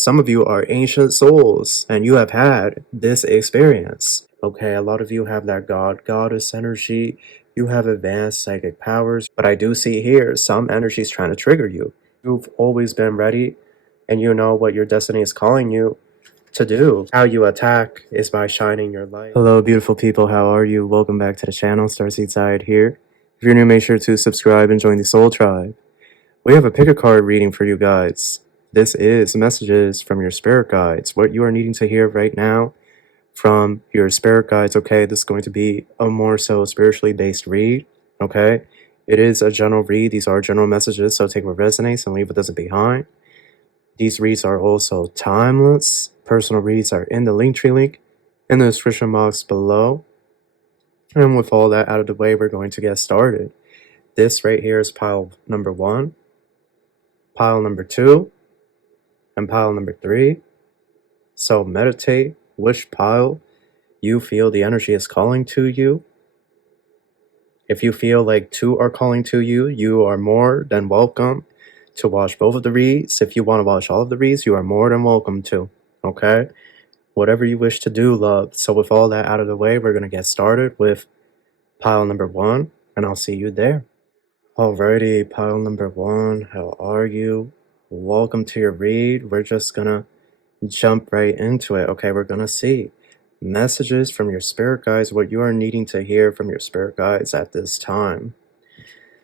Some of you are ancient souls and you have had this experience. Okay, a lot of you have that goddess energy. You have advanced psychic powers, but I do see here some energy is trying to trigger you. You've always been ready and you know what your destiny is calling you to do. How you attack is by shining your light. Hello, beautiful people. How are you? Welcome back to the channel. Starseed Side here. If you're new, make sure to subscribe and join the Soul Tribe. We have a pick a card reading for you guys. This is messages from your spirit guides. What you are needing to hear right now from your spirit guides. Okay, this is going to be a more so spiritually based read. Okay, it is a general read. These are general messages, so take what resonates and leave what doesn't behind. These reads are also timeless. Personal reads are in the Linktree link in the description box below. And with all that out of the way, we're going to get started. This right here is pile number 1, pile number 2, and pile number 3. So meditate which pile you feel the energy is calling to you. If you feel like 2 are calling to you, you are more than welcome to watch both of the reads. If you want to watch all of the reads, you are more than welcome to. Okay? Whatever you wish to do, love. So with all that out of the way, we're going to get started with pile number 1, and I'll see you there. Alrighty, pile number 1, how are you? Welcome to your read. We're just gonna jump right into it. Okay, we're gonna see messages from your spirit guides, what you are needing to hear from your spirit guides at this time.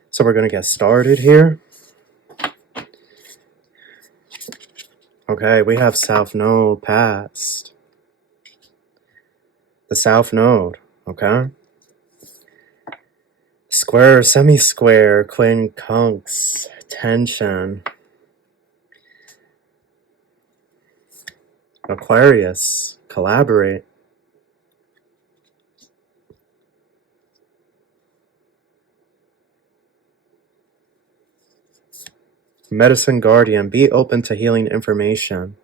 So we're gonna get started here. Okay, we have South Node past. The South Node, okay? Square, semi-square, quincunx, tension. Aquarius, collaborate. Medicine Guardian, be open to healing information.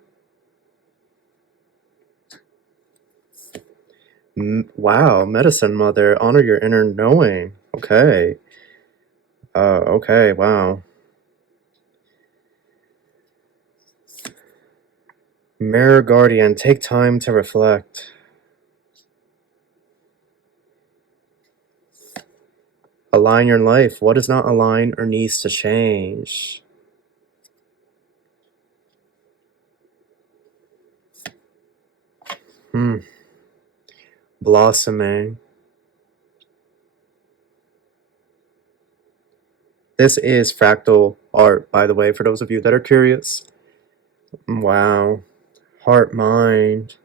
Wow, Medicine Mother, honor your inner knowing. Okay. Okay, wow. Mirror Guardian, take time to reflect. Align your life. What is not aligned or needs to change? Blossoming. This is fractal art, by the way, for those of you that are curious. Wow. Heart, mind.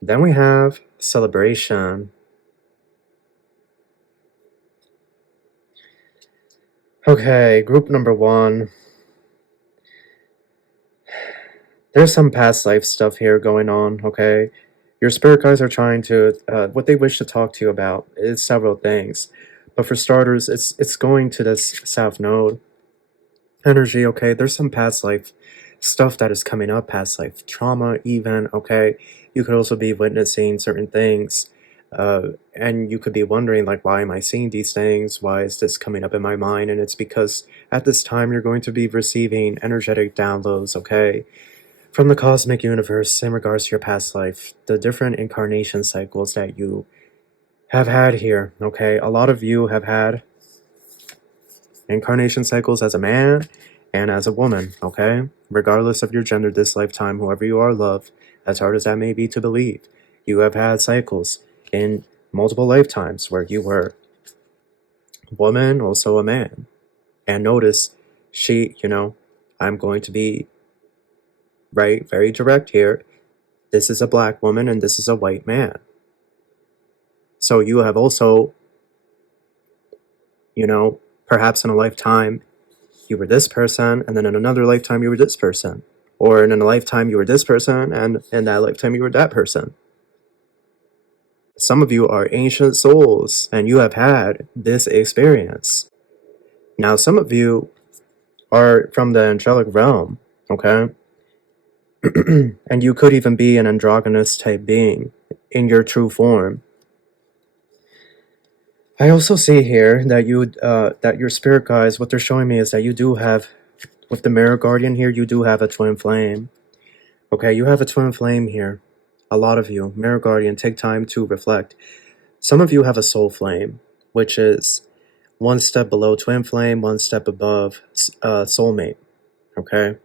Then we have celebration. Okay, group number 1. There's some past life stuff here going on, okay? Your spirit guides are trying to, what they wish to talk to you about is several things. But for starters, it's going to this South Node energy, okay? There's some past life stuff that is coming up, past life trauma even, okay? You could also be witnessing certain things, and you could be wondering, like, why am I seeing these things? Why is this coming up in my mind? And it's because at this time you're going to be receiving energetic downloads, okay? From the cosmic universe in regards to your past life, the different incarnation cycles that you have had here, okay? A lot of you have had incarnation cycles as a man and as a woman, okay? Regardless of your gender this lifetime, whoever you are, love, as hard as that may be to believe, you have had cycles in multiple lifetimes where you were a woman, also a man. And notice, I'm going to be very direct here. This is a black woman and this is a white man. So you have also, perhaps in a lifetime you were this person, and then in another lifetime you were this person. Or in a lifetime you were this person, and in that lifetime you were that person. Some of you are ancient souls and you have had this experience. Now some of you are from the angelic realm, okay? And you could even be an androgynous type being in your true form. I also see here that that your spirit guides, what they're showing me is that you do have With the Mirror Guardian here, you do have a twin flame. Okay, you have a twin flame here. A lot of you, Mirror Guardian, take time to reflect. Some of you have a soul flame, which is one step below twin flame, one step above soulmate. Okay,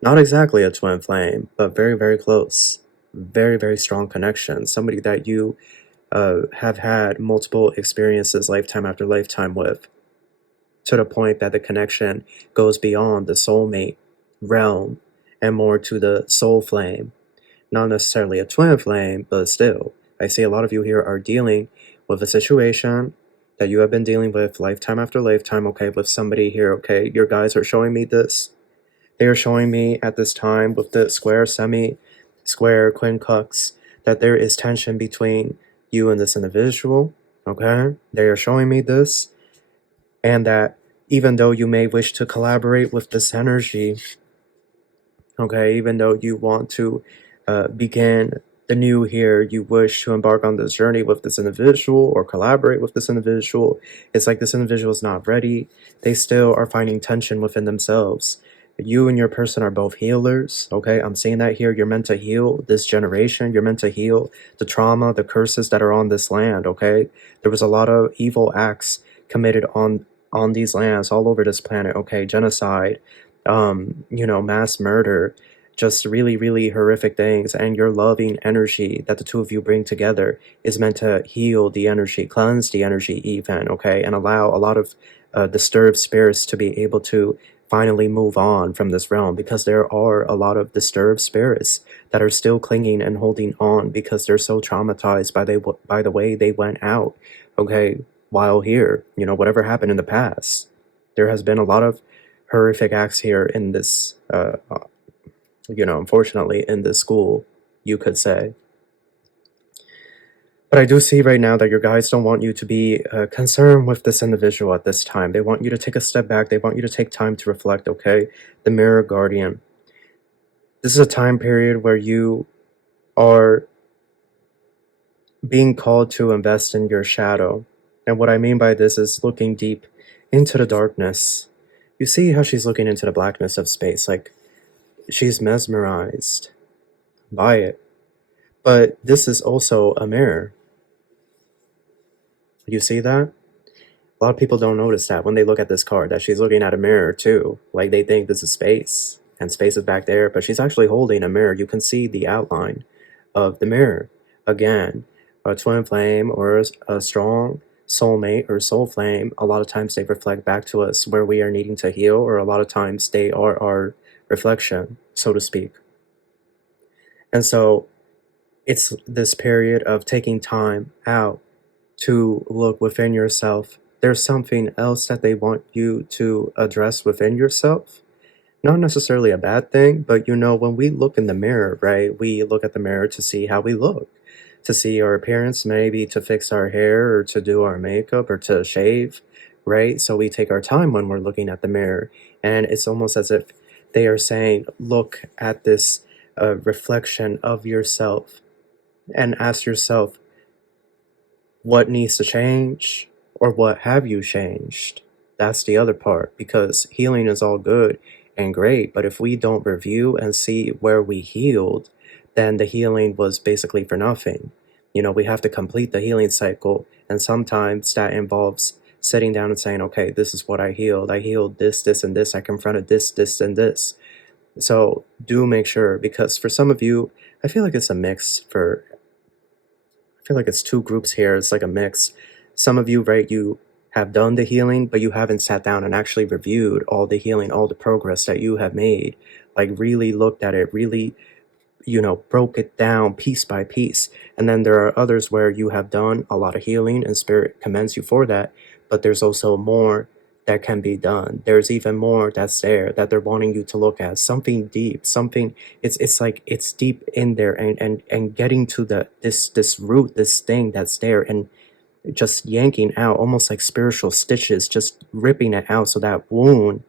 not exactly a twin flame, but very, very close. Very, very strong connection. Somebody that you have had multiple experiences, lifetime after lifetime with, to the point that the connection goes beyond the soulmate realm and more to the soul flame. Not necessarily a twin flame, but still, I see a lot of you here are dealing with a situation that you have been dealing with lifetime after lifetime, okay, with somebody here, okay? Your guys are showing me this. They are showing me at this time with the square, semi, square, quincux, that there is tension between you and this individual, okay? They are showing me this, and that even though you may wish to collaborate with this energy, okay, even though you want to begin the new here, you wish to embark on this journey with this individual or collaborate with this individual, it's like this individual is not ready. They still are finding tension within themselves. You and your person are both healers, okay? I'm seeing that here. You're meant to heal this generation. You're meant to heal the trauma, the curses that are on this land, okay? There was a lot of evil acts committed on these lands all over this planet, okay? Genocide, mass murder, just really, really horrific things. And your loving energy that the two of you bring together is meant to heal the energy, cleanse the energy even, okay? And allow a lot of disturbed spirits to be able to finally move on from this realm, because there are a lot of disturbed spirits that are still clinging and holding on because they're so traumatized by the way they went out, okay, while here, whatever happened in the past. There has been a lot of horrific acts here in this, unfortunately, in this school, you could say. But I do see right now that your guides don't want you to be concerned with this individual at this time. They want you to take a step back. They want you to take time to reflect, okay? The Mirror Guardian. This is a time period where you are being called to invest in your shadow. And what I mean by this is looking deep into the darkness. You see how she's looking into the blackness of space, like she's mesmerized by it. But this is also a mirror. You see that? A lot of people don't notice that when they look at this card, that she's looking at a mirror too. Like they think this is space, and space is back there, but she's actually holding a mirror. You can see the outline of the mirror. Again, a twin flame or a strong soulmate or soul flame, a lot of times they reflect back to us where we are needing to heal, or a lot of times they are our reflection, so to speak. And so it's this period of taking time out to look within yourself. There's something else that they want you to address within yourself. Not necessarily a bad thing, but when we look in the mirror, right, we look at the mirror to see how we look, to see our appearance, maybe to fix our hair or to do our makeup or to shave, right? So we take our time when we're looking at the mirror. And it's almost as if they are saying, look at this reflection of yourself and ask yourself, what needs to change, or what have you changed? That's the other part, because healing is all good and great, but if we don't review and see where we healed, then the healing was basically for nothing. We have to complete the healing cycle, and sometimes that involves sitting down and saying, okay, this is what I healed. I healed this, this, and this. I confronted this, this, and this. So do make sure, because for some of you, I feel like it's a mix I feel like it's two groups here. It's like a mix. Some of you, right, you have done the healing, but you haven't sat down and actually reviewed all the healing, all the progress that you have made. Like really looked at it, really, broke it down piece by piece. And then there are others where you have done a lot of healing and spirit commends you for that. But there's also more that can be done. There's even more that's there that they're wanting you to look at, something deep, something. It's like it's deep in there, and getting to this root, this thing that's there, and just yanking out, almost like spiritual stitches, just ripping it out so that wound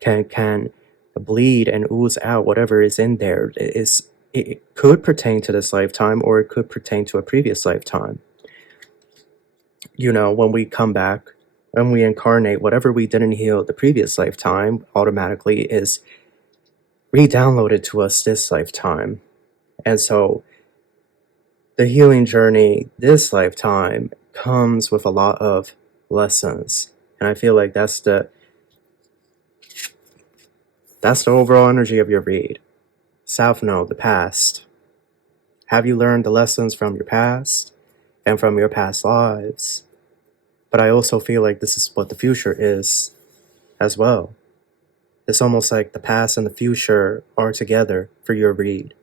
can bleed and ooze out whatever is in there. It could pertain to this lifetime, or it could pertain to a previous lifetime. When we come back When we incarnate, whatever we didn't heal the previous lifetime automatically is re-downloaded to us this lifetime. And so the healing journey this lifetime comes with a lot of lessons. And I feel like that's the overall energy of your read. South Node, the past. Have you learned the lessons from your past and from your past lives? But I also feel like this is what the future is as well. It's almost like the past and the future are together for your read.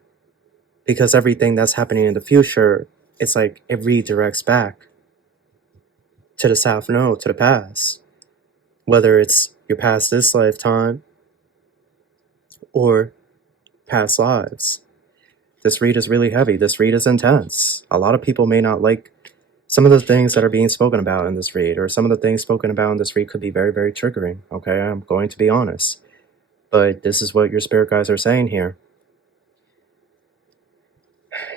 Because everything that's happening in the future, it's like it redirects back to the South Node, to the past. Whether it's your past this lifetime or past lives. This read is really heavy. This read is intense. A lot of people may not like some of the things that are being spoken about in this read, or some of the things spoken about in this read could be very, very triggering. Okay, I'm going to be honest. But this is what your spirit guides are saying here.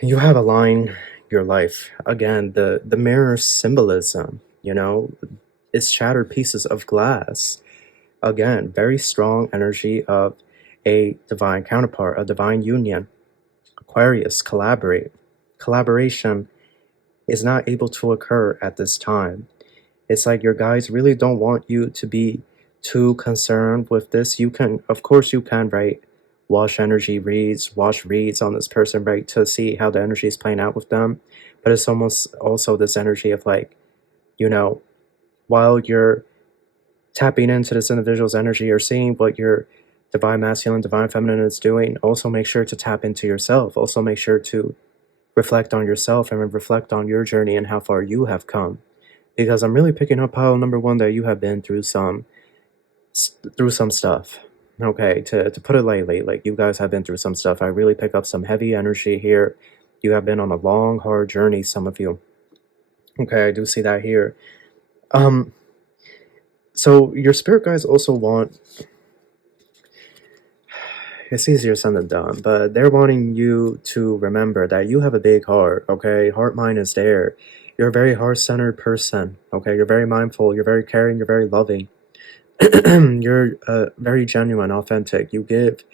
You have aligned your life. Again, the mirror symbolism, you know, it's shattered pieces of glass. Again, very strong energy of a divine counterpart, a divine union. Aquarius, collaborate. Collaboration is not able to occur at this time. It's like your guides really don't want you to be too concerned with this. You can, of course you can, right? Watch reads on this person, right? To see how the energy is playing out with them. But it's almost also this energy of like, you know, while you're tapping into this individual's energy or seeing what your divine masculine, divine feminine is doing, also make sure to tap into yourself. Also make sure to reflect on yourself and reflect on your journey and how far you have come. Because I'm really picking up pile number one that you have been through some stuff. Okay, to put it lightly, like you guys have been through some stuff. I really pick up some heavy energy here. You have been on a long, hard journey, some of you. Okay, I do see that here. So your spirit guides also want, it's easier said than done, but they're wanting you to remember that you have a big heart, okay? Heart mind is there. You're a very heart-centered person, okay? You're very mindful, you're very caring, you're very loving. You're very genuine, authentic. You give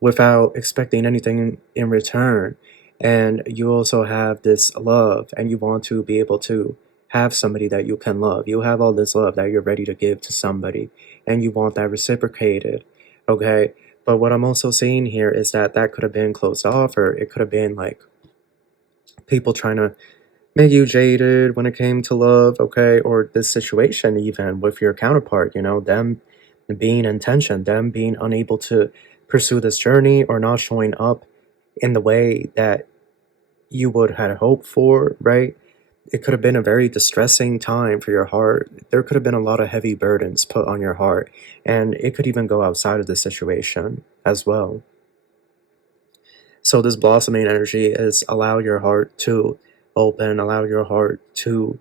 without expecting anything in return. And you also have this love, and you want to be able to have somebody that you can love. You have all this love that you're ready to give to somebody, and you want that reciprocated, okay? But what I'm also seeing here is that could have been closed off, or it could have been like people trying to make you jaded when it came to love, okay? Or this situation even with your counterpart, you know, them being in tension, them being unable to pursue this journey or not showing up in the way that you would have hoped for, right? It could have been a very distressing time for your heart. There could have been a lot of heavy burdens put on your heart, and it could even go outside of the situation as well. So this blossoming energy is allow your heart to open, allow your heart to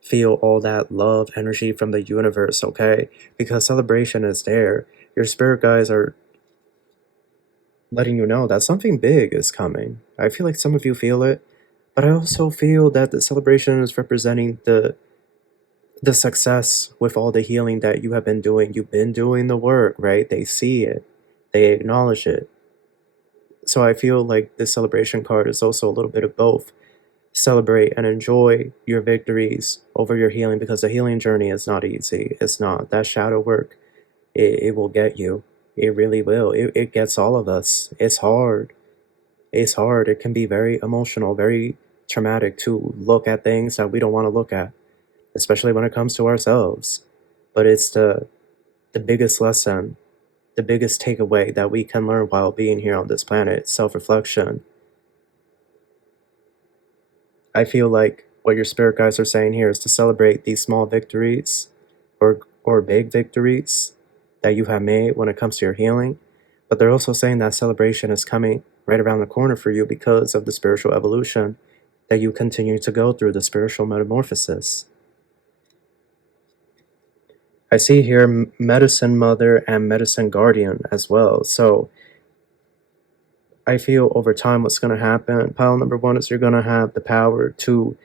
feel all that love energy from the universe, okay? Because celebration is there. Your spirit guides are letting you know that something big is coming. I feel like some of you feel it, but I also feel that the celebration is representing the success with all the healing that you have been doing. You've been doing the work, right? They see it. They acknowledge it. So I feel like this celebration card is also a little bit of both. Celebrate and enjoy your victories over your healing, because the healing journey is not easy. It's not. That shadow work, it will get you. It really will. It gets all of us. It's hard. It's hard. It can be very emotional, very traumatic to look at things that we don't want to look at, especially when it comes to ourselves. But it's the biggest lesson, the biggest takeaway that we can learn while being here on this planet, self-reflection. I feel like what your spirit guides are saying here is to celebrate these small victories or big victories that you have made when it comes to your healing. But they're also saying that celebration is coming right around the corner for you because of the spiritual evolution that you continue to go through, the spiritual metamorphosis. I see here medicine mother and medicine guardian as well. So I feel over time what's going to happen, pile number one, is you're going to have the power to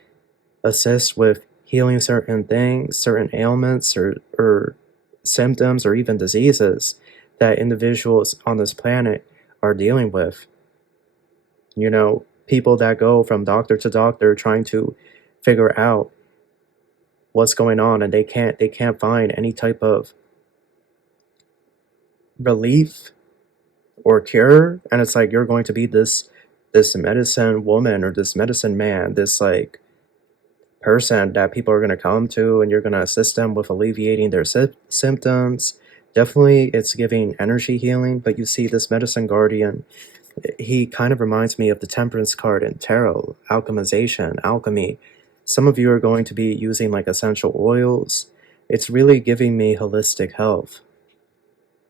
assist with healing certain things, certain ailments or symptoms or even diseases that individuals on this planet are dealing with. You know, people that go from doctor to doctor trying to figure out what's going on, and they can't find any type of relief or cure, and it's like you're going to be this medicine woman or this medicine man, this like person that people are going to come to, and you're going to assist them with alleviating their symptoms. Definitely it's giving energy healing, but you see this medicine guardian, he kind of reminds me of the temperance card in tarot, alchemization, alchemy. Some of you are going to be using like essential oils. It's really giving me holistic health.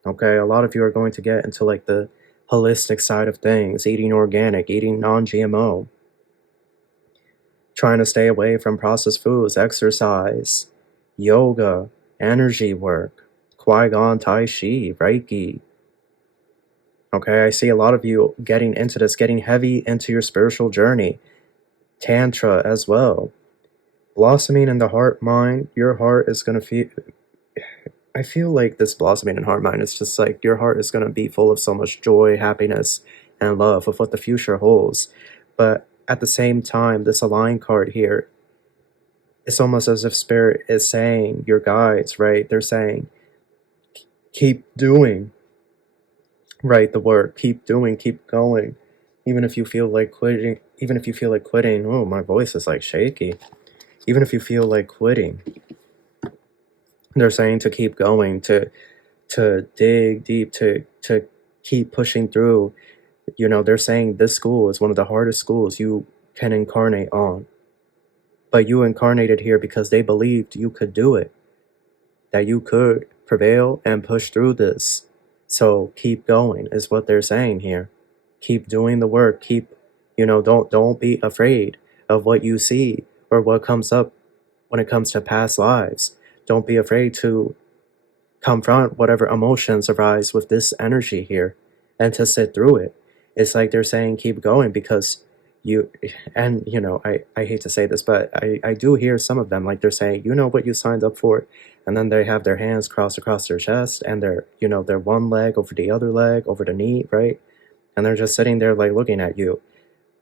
Okay, a lot of you are going to get into like the holistic side of things, eating organic, eating non-GMO, trying to stay away from processed foods, exercise, yoga, energy work, Qui-Gon, Tai Chi, Reiki. Okay, I see a lot of you getting into this, getting heavy into your spiritual journey, Tantra as well. Blossoming in the heart mind, your heart is going to feel, I feel like this blossoming in heart mind is just like your heart is going to be full of so much joy, happiness, and love of what the future holds. But at the same time, this align card here, it's almost as if spirit is saying, your guides, right? They're saying, keep doing, right? The work, keep doing, keep going. Even if you feel like quitting, oh, my voice is like shaky. Even if you feel like quitting, they're saying to keep going, to dig deep, to keep pushing through. You know, they're saying this school is one of the hardest schools you can incarnate on. But you incarnated here because they believed you could do it, that you could prevail and push through this. So keep going is what they're saying here. Keep doing the work. Keep, don't be afraid of what you see or what comes up when it comes to past lives. Don't be afraid to confront whatever emotions arise with this energy here and to sit through it. It's like they're saying keep going because I hate to say this, but I do hear some of them, like they're saying, you know what you signed up for, and then they have their hands crossed across their chest and their one leg over the other leg, over the knee, right? And they're just sitting there like looking at you.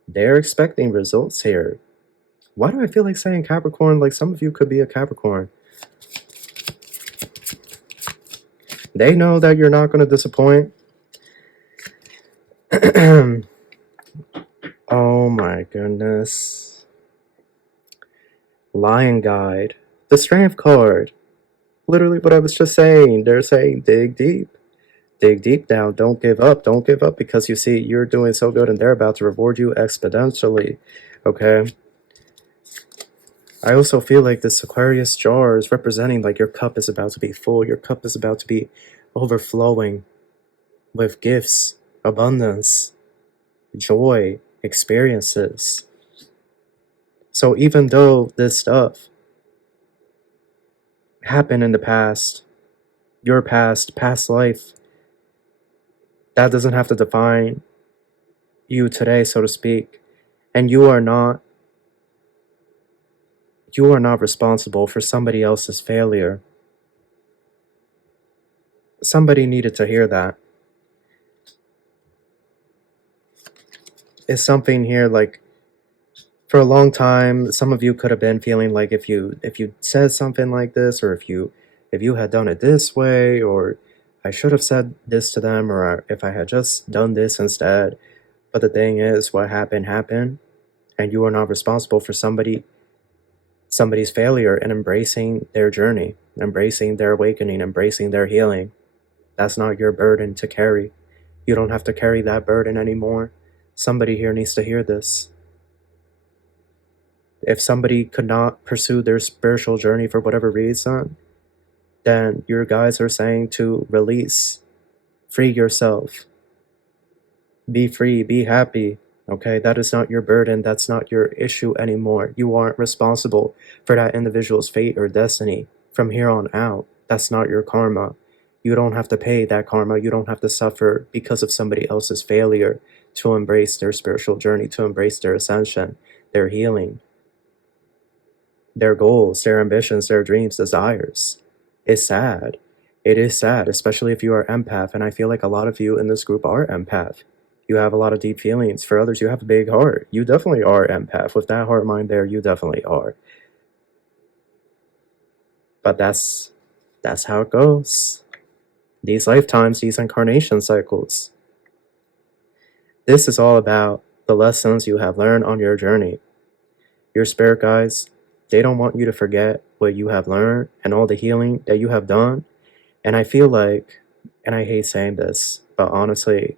They're expecting results here. Why do I feel like saying Capricorn? Like some of you could be a Capricorn. They know that you're not going to disappoint. Oh my goodness. Lion Guide. The Strength card. Literally what I was just saying. They're saying dig deep. Dig deep down. Don't give up. Don't give up because you see you're doing so good and they're about to reward you exponentially. Okay? I also feel like this Aquarius jar is representing like your cup is about to be full. Your cup is about to be overflowing with gifts, abundance, joy, experiences. So even though this stuff happened in the past, your past life, that doesn't have to define you today, so to speak. And you are not responsible for somebody else's failure. Somebody needed to hear that. It's something here like for a long time, some of you could have been feeling like if you said something like this, or if you had done it this way, or I should have said this to them, or if I had just done this instead. But the thing is, what happened, and you are not responsible for somebody's failure in embracing their journey, embracing their awakening, embracing their healing. That's not your burden to carry. You don't have to carry that burden anymore. Somebody here needs to hear this. If somebody could not pursue their spiritual journey for whatever reason, then your guides are saying to release, free yourself, be free, be happy. Okay, that is not your burden. That's not your issue anymore. You aren't responsible for that individual's fate or destiny from here on out. That's not your karma. You don't have to pay that karma. You don't have to suffer because of somebody else's failure to embrace their spiritual journey, to embrace their ascension, their healing. their goals, their ambitions, their dreams, desires. It's sad. It is sad, especially if you are empath, and I feel like a lot of you in this group are empath. You have a lot of deep feelings. For others, you have a big heart. You definitely are empath. With that heart mind there, you definitely are. But that's how it goes. These lifetimes, these incarnation cycles. This is all about the lessons you have learned on your journey. Your spirit guides, they don't want you to forget what you have learned and all the healing that you have done. And I feel like, and I hate saying this, but honestly,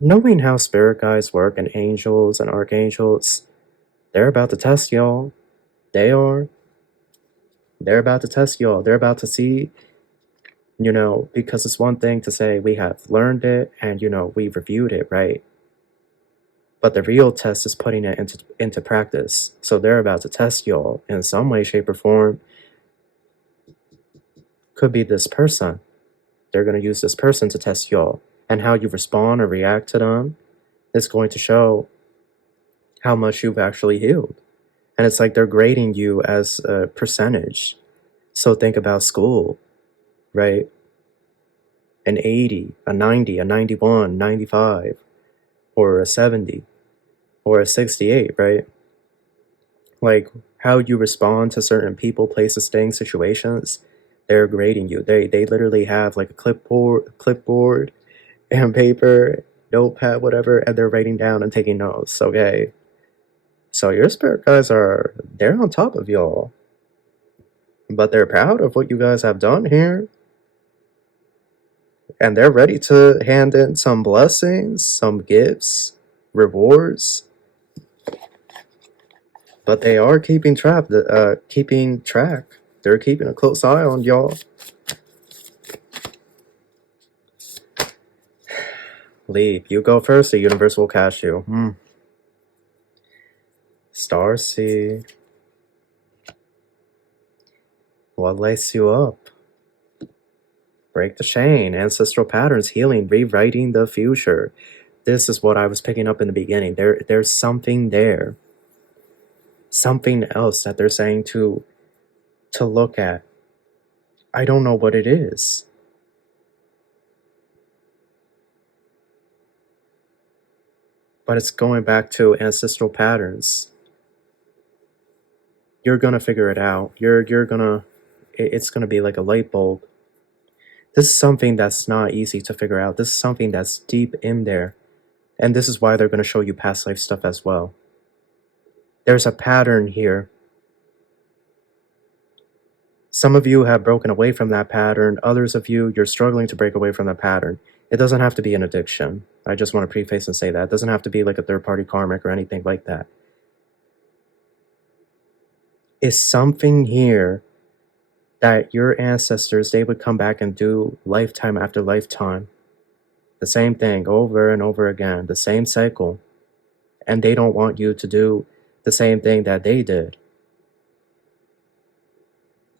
knowing how spirit guides work and angels and archangels, they're about to test y'all. They are. They're about to test y'all. They're about to see, because it's one thing to say we have learned it and, we've reviewed it, right? But the real test is putting it into practice. So they're about to test y'all in some way, shape, or form. Could be this person. They're going to use this person to test y'all. And how you respond or react to them is going to show how much you've actually healed. And it's like they're grading you as a percentage. So think about school, right? An 80, a 90, a 91, 95, or a 70, or a 68, right? Like how you respond to certain people, places, things, situations, they're grading you. They literally have like a clipboard and paper, notepad, whatever, and they're writing down and taking notes. Okay. So your spirit guys they're on top of y'all. But they're proud of what you guys have done here. And they're ready to hand in some blessings, some gifts, rewards. But they are keeping track. They're keeping a close eye on y'all. Leap, you go first. The universe will catch you. Starseed. What lights you up? Break the chain. Ancestral patterns. Healing. Rewriting the future. This is what I was picking up in the beginning. There's something there. Something else that they're saying to look at. I don't know what it is. But it's going back to ancestral patterns. You're gonna figure it out. It's gonna be like a light bulb. This is something that's not easy to figure out. This is something that's deep in there. And this is why they're gonna show you past life stuff as well. There's a pattern here. Some of you have broken away from that pattern. Others of you, you're struggling to break away from that pattern. It doesn't have to be an addiction. I just want to preface and say that. It doesn't have to be like a third-party karmic or anything like that. Is something here that your ancestors, they would come back and do lifetime after lifetime. The same thing over and over again, the same cycle. And they don't want you to do the same thing that they did.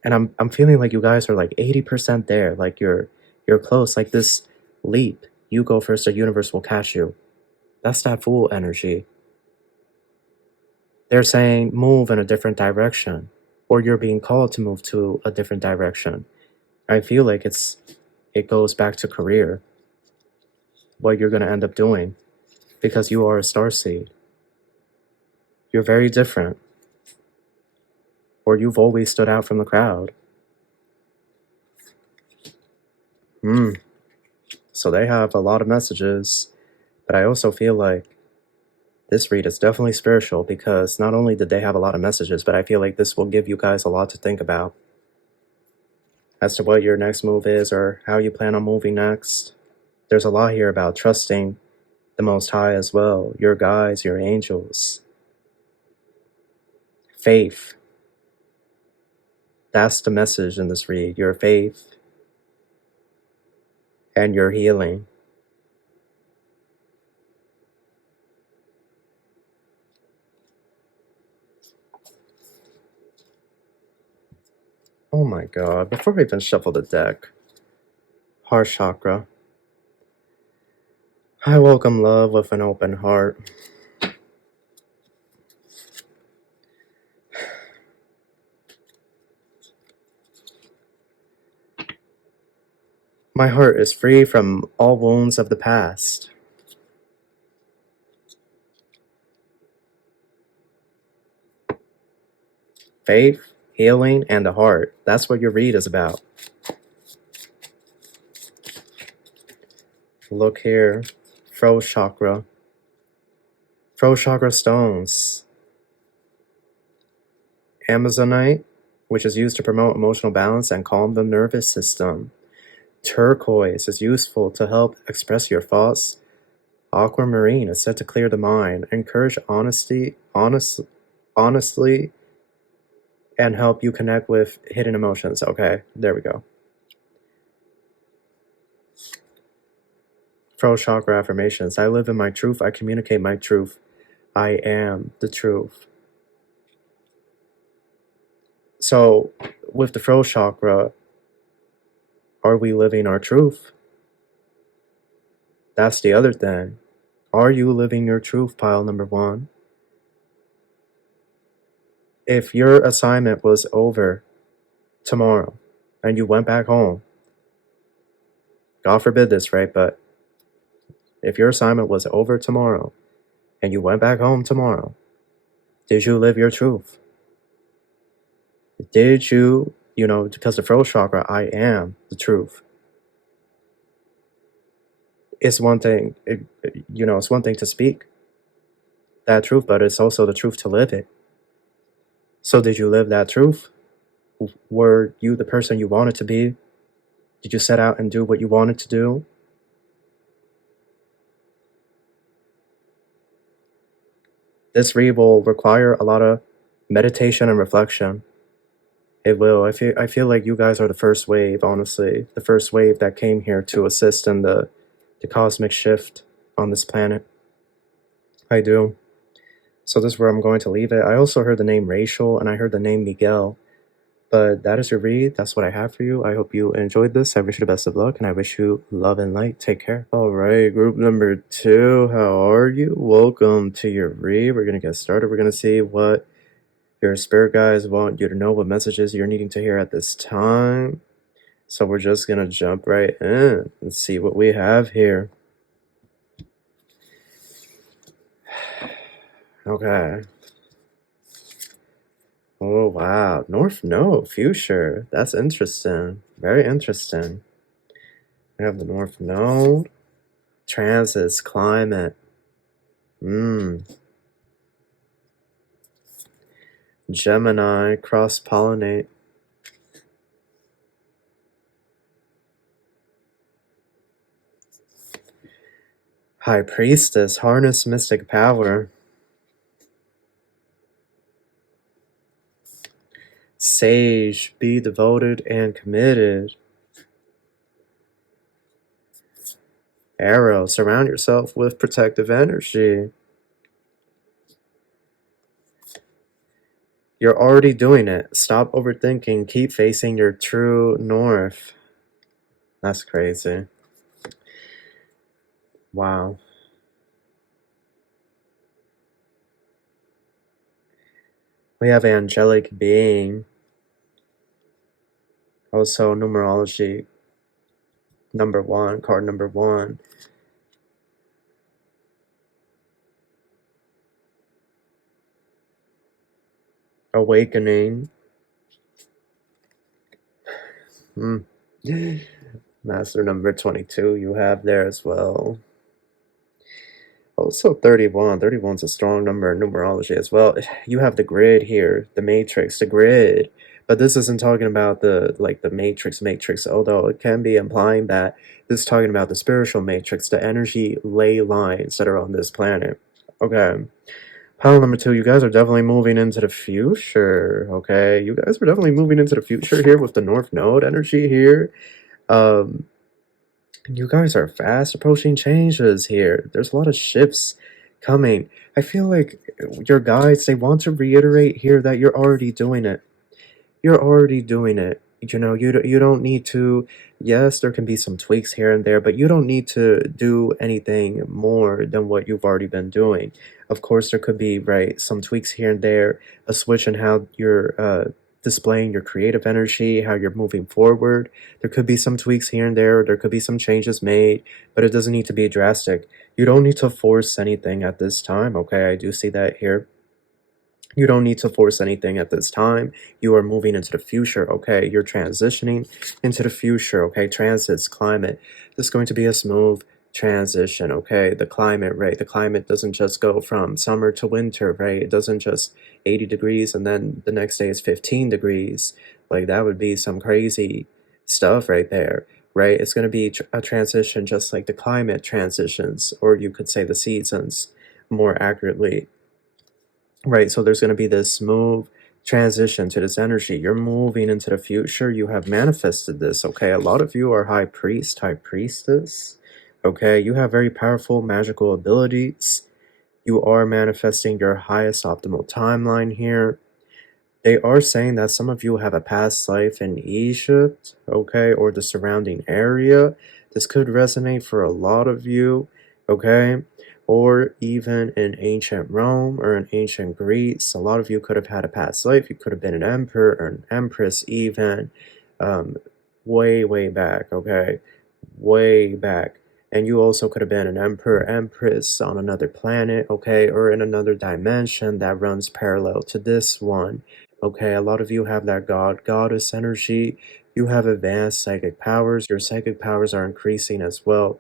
And I'm feeling like you guys are like 80% there, like you're close, like this leap. You go first, the universe will catch you. That's that fool energy. They're saying move in a different direction, or you're being called to move to a different direction. I feel like it goes back to career, what you're going to end up doing, because you are a starseed. You're very different, or you've always stood out from the crowd. So they have a lot of messages, but I also feel like this read is definitely spiritual, because not only did they have a lot of messages, but I feel like this will give you guys a lot to think about as to what your next move is or how you plan on moving next. There's a lot here about trusting the Most High as well, your guides, your angels. Faith. That's the message in this read, your faith and your healing. Oh my god, before we even shuffle the deck, Heart Chakra. I welcome love with an open heart. My heart is free from all wounds of the past. Faith, healing, and the heart. That's what your read is about. Look here. Throat chakra. Throat chakra stones. Amazonite, which is used to promote emotional balance and calm the nervous system. Turquoise is useful to help express your thoughts. Aquamarine is said to clear the mind, encourage honestly, and help you connect with hidden emotions. Okay, there we go. Throat chakra affirmations. I live in my truth. I communicate my truth. I am the truth. So, with the throat chakra, are we living our truth? That's the other thing. Are you living your truth, pile number one? If your assignment was over tomorrow and you went back home, God forbid this, right? But if your assignment was over tomorrow and you went back home tomorrow, did you live your truth? Did you, because the throat chakra, I am the truth. It's one thing, it's one thing to speak that truth, but it's also the truth to live it. So did you live that truth? Were you the person you wanted to be? Did you set out and do what you wanted to do? This read will require a lot of meditation and reflection. It will. I feel like you guys are the first wave, honestly. The first wave that came here to assist in the cosmic shift on this planet. I do. So this is where I'm going to leave it. I also heard the name Rachel and I heard the name Miguel. But that is your read. That's what I have for you. I hope you enjoyed this. I wish you the best of luck and I wish you love and light. Take care. All right, group number 2. How are you? Welcome to your read. We're going to get started. We're going to see what your spirit guides want you to know, what messages you're needing to hear at this time. So we're just going to jump right in and see what we have here. Okay. Oh, wow. North Node, future. That's interesting. Very interesting. We have the North Node. Transits, climate. Gemini, cross-pollinate. High Priestess, harness mystic power. Sage, be devoted and committed. Arrow, surround yourself with protective energy. You're already doing it. Stop overthinking. Keep facing your true north. That's crazy. Wow. We have angelic being. Also, numerology. Number 1, card number 1. Awakening. Master number 22 you have there as well. Also 31. 31's a strong number in numerology as well. You have the grid here, the matrix, the grid. But this isn't talking about the matrix, although it can be implying that this is talking about the spiritual matrix, the energy ley lines that are on this planet. Okay. Pile number 2, you guys are definitely moving into the future, okay? You guys are definitely moving into the future here with the North Node energy here. You guys are fast approaching changes here. There's a lot of shifts coming. I feel like your guides, they want to reiterate here that you're already doing it. You're already doing it. You don't need to, yes, there can be some tweaks here and there, but you don't need to do anything more than what you've already been doing. Of course, there could be, right, some tweaks here and there, a switch in how you're displaying your creative energy, how you're moving forward. There could be some tweaks here and there could be some changes made, but it doesn't need to be drastic. You don't need to force anything at this time, okay? I do see that here. You don't need to force anything at this time. You are moving into the future, okay? You're transitioning into the future, okay? Transits, climate. This is going to be a smooth transition, okay? The climate, right? The climate doesn't just go from summer to winter, right? It doesn't just 80 degrees and then the next day is 15 degrees. Like, that would be some crazy stuff right there, right? It's going to be a transition just like the climate transitions, or you could say the seasons more accurately. Right, so there's going to be this smooth transition to this energy. You're moving into the future. You have manifested this, okay? A lot of you are high priest, high priestess, okay? You have very powerful magical abilities. You are manifesting your highest optimal timeline here. They are saying that some of you have a past life in Egypt, okay, or the surrounding area. This could resonate for a lot of you, okay? Or even in ancient Rome or in ancient Greece. A lot of you could have had a past life. You could have been an emperor or an empress even, way, way back, okay? Way back. And you also could have been an emperor, empress on another planet, okay? Or in another dimension that runs parallel to this one. Okay, a lot of you have that goddess energy. You have advanced psychic powers. Your psychic powers are increasing as well.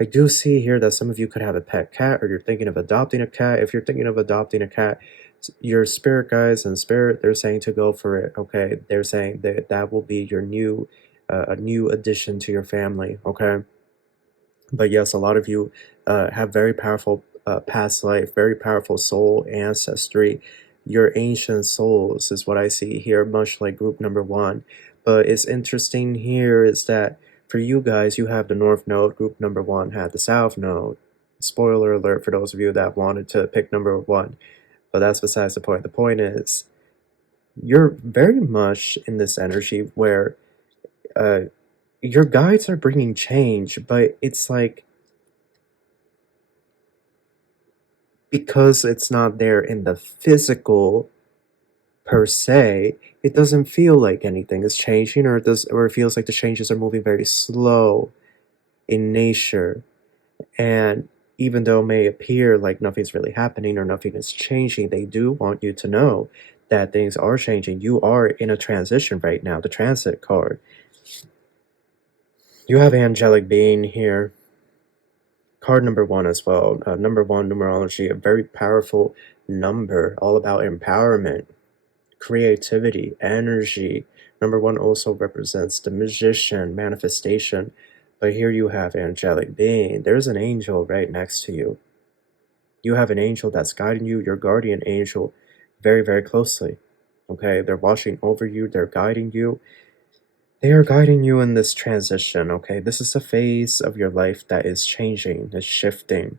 I do see here that some of you could have a pet cat, or you're thinking of adopting a cat. If you're thinking of adopting a cat, your spirit guides and spirit, they're saying to go for it, okay? They're saying that that will be your new, a new addition to your family, okay? But yes, a lot of you have very powerful past life, very powerful soul ancestry. Your ancient souls is what I see here, much like group number one. But it's interesting here is that for you guys, you have the North Node. Group number one had the South Node. Spoiler alert for those of you that wanted to pick number one. But that's besides the point. The point is, you're very much in this energy where uh, your guides are bringing change, but it's like, because it's not there in the physical per se, it doesn't feel like anything is changing, or it feels like the changes are moving very slow in nature. And even though it may appear like nothing's really happening or nothing is changing, they do want you to know that things are changing. You are in a transition right now. The transit card. You have angelic being here. Card number one as well. Number one numerology, a very powerful number, all about empowerment, creativity, energy. Number one also represents the magician, manifestation. But here you have angelic being. There's an angel right next to you. You have an angel that's guiding you, your guardian angel, very, very closely. Okay, they're watching over you, they're guiding you. They are guiding you in this transition, okay? This is a phase of your life that is changing, is shifting.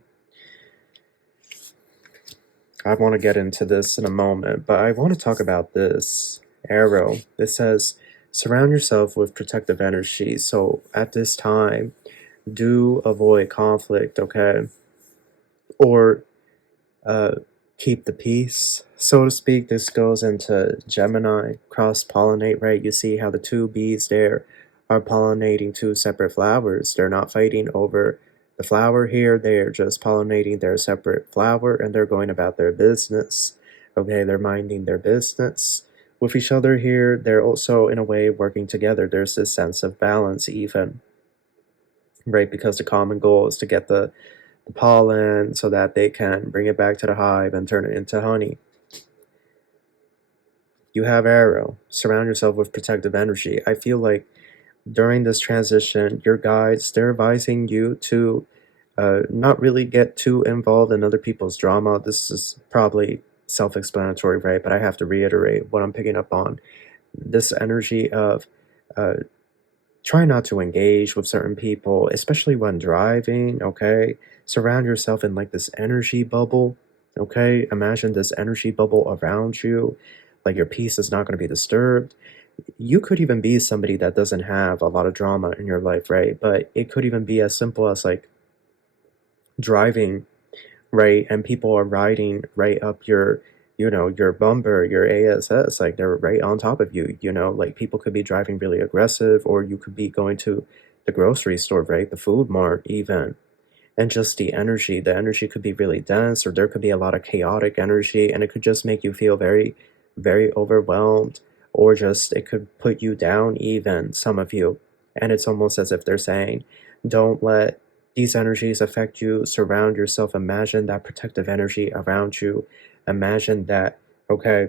I want to get into this in a moment, but I want to talk about this arrow. It says, surround yourself with protective energy. So at this time, do avoid conflict, okay? Or keep the peace, so to speak. This goes into Gemini, cross-pollinate, right? You see how the two bees there are pollinating two separate flowers. They're not fighting over the flower here. They're just pollinating their separate flower, and they're going about their business. Okay, they're minding their business with each other here. They're also, in a way, working together. There's this sense of balance even, right? Because the common goal is to get the pollen so that they can bring it back to the hive and turn it into honey. You have arrow. Surround yourself with protective energy. I feel like during this transition, your guides, they're advising you to not really get too involved in other people's drama. This is probably self-explanatory, right? But I have to reiterate what I'm picking up on. This energy of uh, try not to engage with certain people, especially when driving, okay? Surround yourself in like this energy bubble, okay? Imagine this energy bubble around you, like your peace is not going to be disturbed. You could even be somebody that doesn't have a lot of drama in your life, right? But it could even be as simple as like driving, right? And people are riding right up your bumper, your ASS, like they're right on top of you, like people could be driving really aggressive, or you could be going to the grocery store, right? The food mart even. And just the energy could be really dense, or there could be a lot of chaotic energy, and it could just make you feel very, very overwhelmed, or just it could put you down, even some of you. And it's almost as if they're saying, don't let these energies affect you. Surround yourself. Imagine that protective energy around you. Imagine that, okay,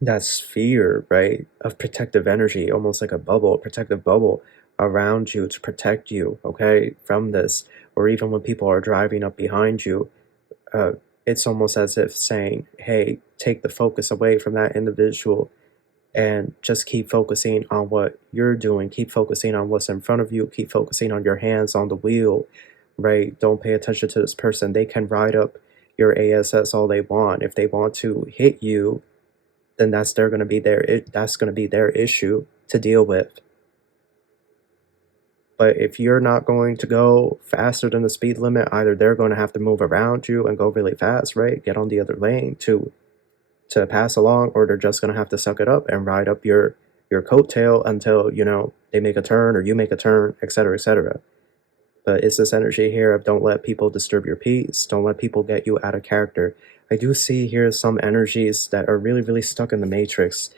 that sphere, right, of protective energy, almost like a bubble, a protective bubble around you to protect you, okay, from this. Or even when people are driving up behind you, uh, it's almost as if saying, hey, take the focus away from that individual and just keep focusing on what you're doing. Keep focusing on what's in front of you. Keep focusing on your hands on the wheel, right? Don't pay attention to this person. They can ride up your ASS all they want. If they want to hit you, then that's going to be their issue to deal with. But if you're not going to go faster than the speed limit, either they're going to have to move around you and go really fast, right? Get on the other lane to pass along, or they're just going to have to suck it up and ride up your coattail until, they make a turn or you make a turn, etc., etc. But it's this energy here of don't let people disturb your peace. Don't let people get you out of character. I do see here some energies that are really, really stuck in the matrix.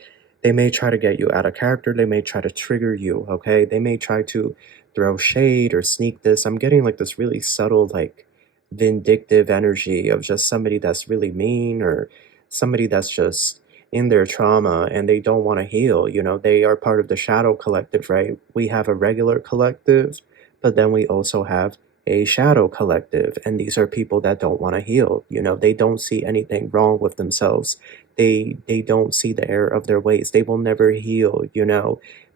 They may try to get you out of character. They may try to trigger you, okay? They may try to throw shade or sneak this. I'm getting like this really subtle, like vindictive energy of just somebody that's really mean, or somebody that's just in their trauma and they don't want to heal. They are part of the shadow collective, right? We have a regular collective, but then we also have a shadow collective, and these are people that don't want to heal. They don't see anything wrong with themselves. They don't see the error of their ways. They will never heal,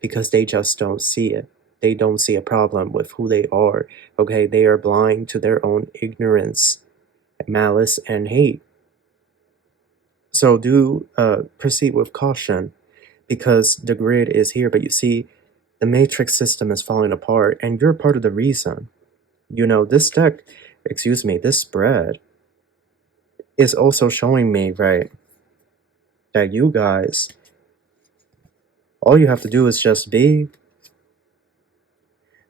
because they just don't see it. They don't see a problem with who they are. Okay, they are blind to their own ignorance, malice, and hate. So do proceed with caution, because the grid is here, but you see, the matrix system is falling apart, and you're part of the reason. This spread is also showing me, right, that you guys, all you have to do is just be.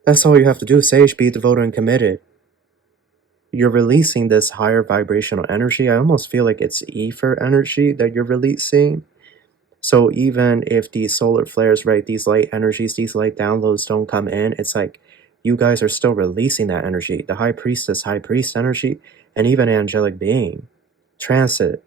That's all you have to do, Sage. Be devoted and committed. You're releasing this higher vibrational energy. I almost feel like it's ether energy that you're releasing. So even if these solar flares, right, these light energies, these light downloads don't come in, it's like you guys are still releasing that energy. The high priestess, high priest energy, and even angelic being. Transit.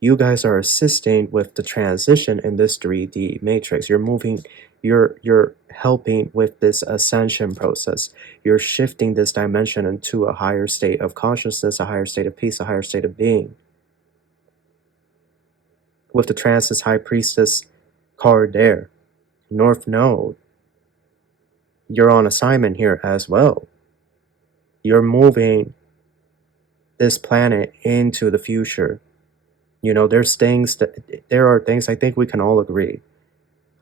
You guys are assisting with the transition in this 3D matrix. You're moving, you're helping with this ascension process. You're shifting this dimension into a higher state of consciousness, a higher state of peace, a higher state of being. With the Transis High Priestess card there, North Node, you're on assignment here as well. You're moving this planet into the future. There are things I think we can all agree.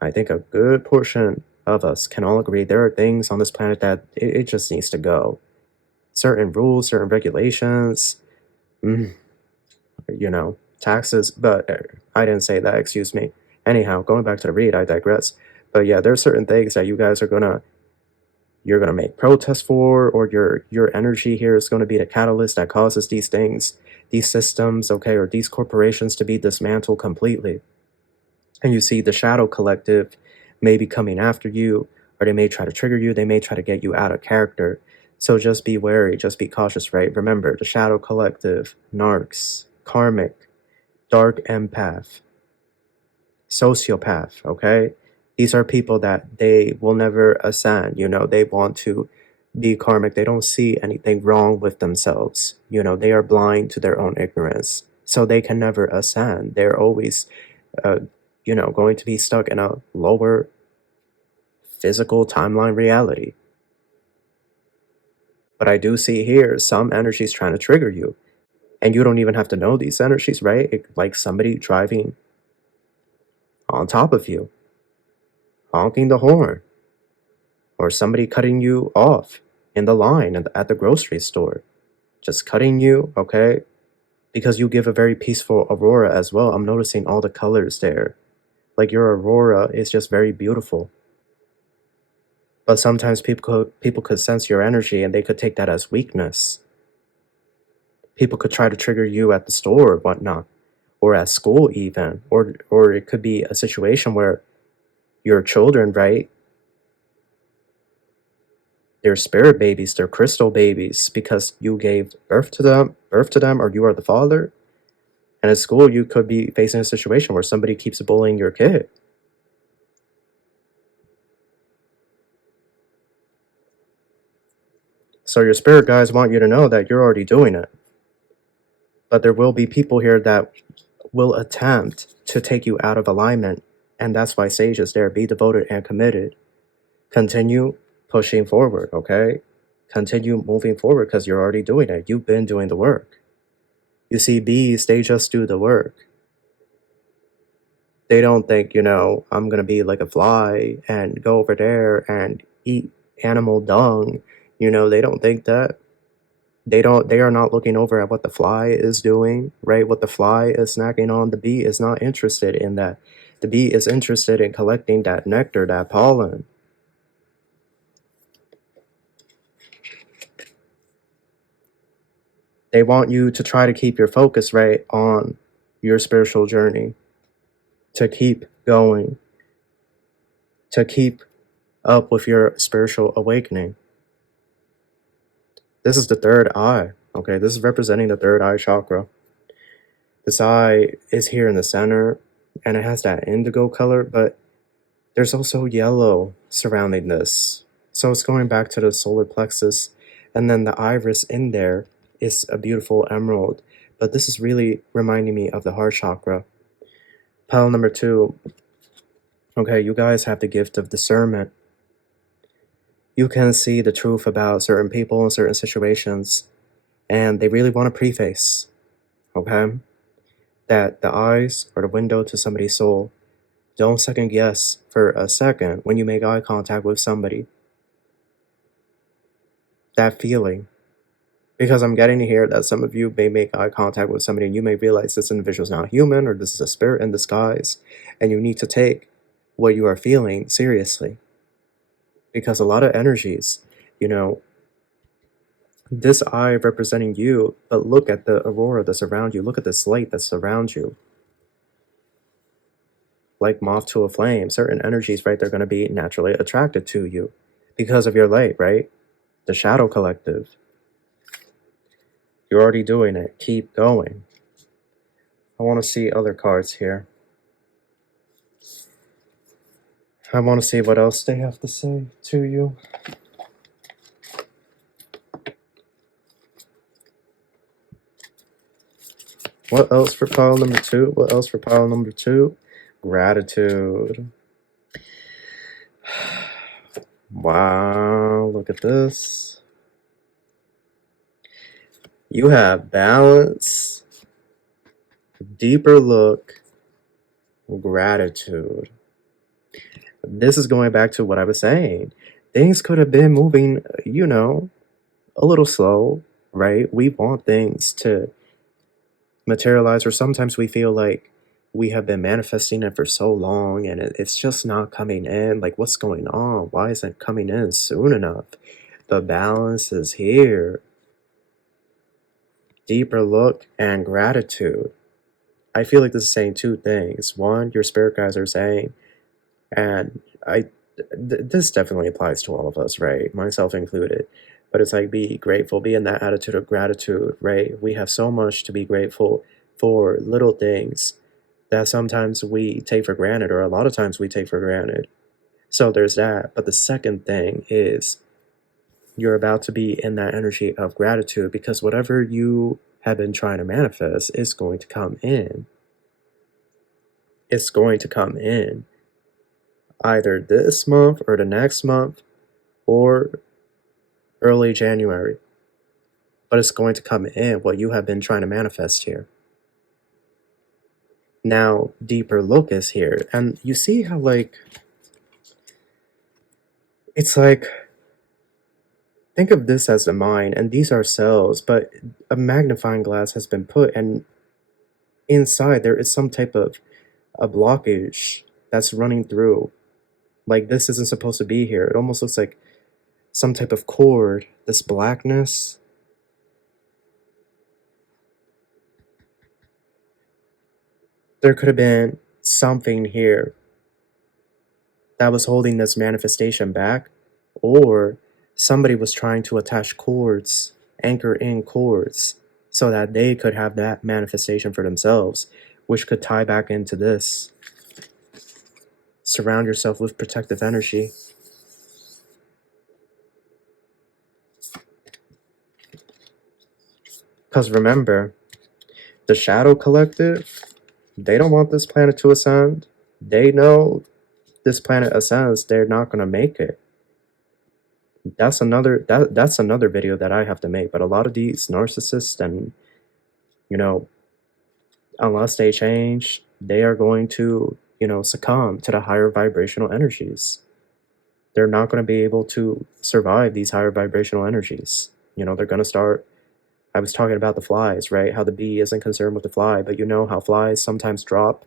I think a good portion of us can all agree there are things on this planet that it just needs to go. Certain rules, certain regulations, taxes, but I didn't say that, excuse me. Anyhow, going back to the read, I digress. But yeah, there are certain things that you guys are you're gonna make protests for, or your energy here is gonna be the catalyst that causes these things, these systems, okay, or these corporations to be dismantled completely. And you see the shadow collective may be coming after you, or they may try to trigger you, they may try to get you out of character. So just be wary, just be cautious, right? Remember, the shadow collective, narcs, karmic, dark empath, sociopath, okay? These are people that they will never ascend, they want to be karmic. They don't see anything wrong with themselves. They are blind to their own ignorance. So they can never ascend. They're always, going to be stuck in a lower physical timeline reality. But I do see here some energies trying to trigger you. And you don't even have to know these energies, right? Like somebody driving on top of you, honking the horn, or somebody cutting you off in the line at the grocery store, just cutting you, okay? because you give a very peaceful aurora as well. I'm noticing all the colors there. Like your aurora is just very beautiful. But sometimes people could sense your energy and they could take that as weakness. People could try to trigger you at the store or whatnot, or at school even, or it could be a situation where your children, right? They're spirit babies, they're crystal babies because you gave birth to them, or you are the father. And at school, you could be facing a situation where somebody keeps bullying your kid. So your spirit guides want you to know that you're already doing it. But there will be people here that will attempt to take you out of alignment. And that's why Sage is there. Be devoted and committed. Continue pushing forward, okay? Continue moving forward because you're already doing it. You've been doing the work. You see, bees, they just do the work. They don't think, I'm going to be like a fly and go over there and eat animal dung. They don't think that. They are not looking over at what the fly is doing, right? What the fly is snacking on. The bee is not interested in that. The bee is interested in collecting that nectar, that pollen. They want you to try to keep your focus right on your spiritual journey, to keep going, to keep up with your spiritual awakening. This is the third eye, okay? This is representing the third eye chakra. This eye is here in the center, and it has that indigo color, but there's also yellow surrounding this. So it's going back to the solar plexus, and then the iris in there is a beautiful emerald. But this is really reminding me of the heart chakra. Pile number 2. Okay, you guys have the gift of discernment. You can see the truth about certain people and certain situations, and they really want to preface, okay, that the eyes are the window to somebody's soul. Don't second guess for a second when you make eye contact with somebody. That feeling. Because I'm getting to hear that some of you may make eye contact with somebody and you may realize this individual is not human or this is a spirit in disguise, and you need to take what you are feeling seriously. Because a lot of energies, this eye representing you, but look at the aurora that's around you. Look at this light that's around you. Like moth to a flame, certain energies, right, they're going to be naturally attracted to you because of your light, right? The shadow collective. You're already doing it. Keep going. I want to see other cards here. I want to see what else they have to say to you. What else for pile number 2? What else for pile number 2? Gratitude. Wow, look at this. You have balance, deeper look, gratitude. This is going back to what I was saying. Things could have been moving, a little slow, right? We want things to materialize, or sometimes we feel like we have been manifesting it for so long and it's just not coming in. Like, what's going on? Why isn't it coming in soon enough? The balance is here. Deeper look and gratitude. I feel like this is saying two things. One, your spirit guides are saying, and this definitely applies to all of us, right? Myself included. But it's like, be grateful, be in that attitude of gratitude, right? We have so much to be grateful for, little things that sometimes we take for granted, or a lot of times we take for granted. So there's that. But the second thing is you're about to be in that energy of gratitude, because whatever you have been trying to manifest is going to come in. It's going to come in either this month or the next month or early January. But it's going to come in, what you have been trying to manifest here. Now, deeper look is here. And you see how, like, it's like Think of this as the mind, and these are cells, but a magnifying glass has been put, and inside there is some type of a blockage that's running through. Like, this isn't supposed to be here. It almost looks like some type of cord, this blackness. There could have been something here that was holding this manifestation back, or somebody was trying to attach cords, anchor in cords, so that they could have that manifestation for themselves, which could tie back into this. Surround yourself with protective energy. Because remember, the Shadow Collective, they don't want this planet to ascend. They know this planet ascends, they're not going to make it. That's another video that I have to make. But a lot of these narcissists, and you know, unless they change, they are going to, succumb to the higher vibrational energies. They're not going to be able to survive these higher vibrational energies. They're going to start. I was talking about the flies, right? How the bee isn't concerned with the fly, but you know how flies sometimes drop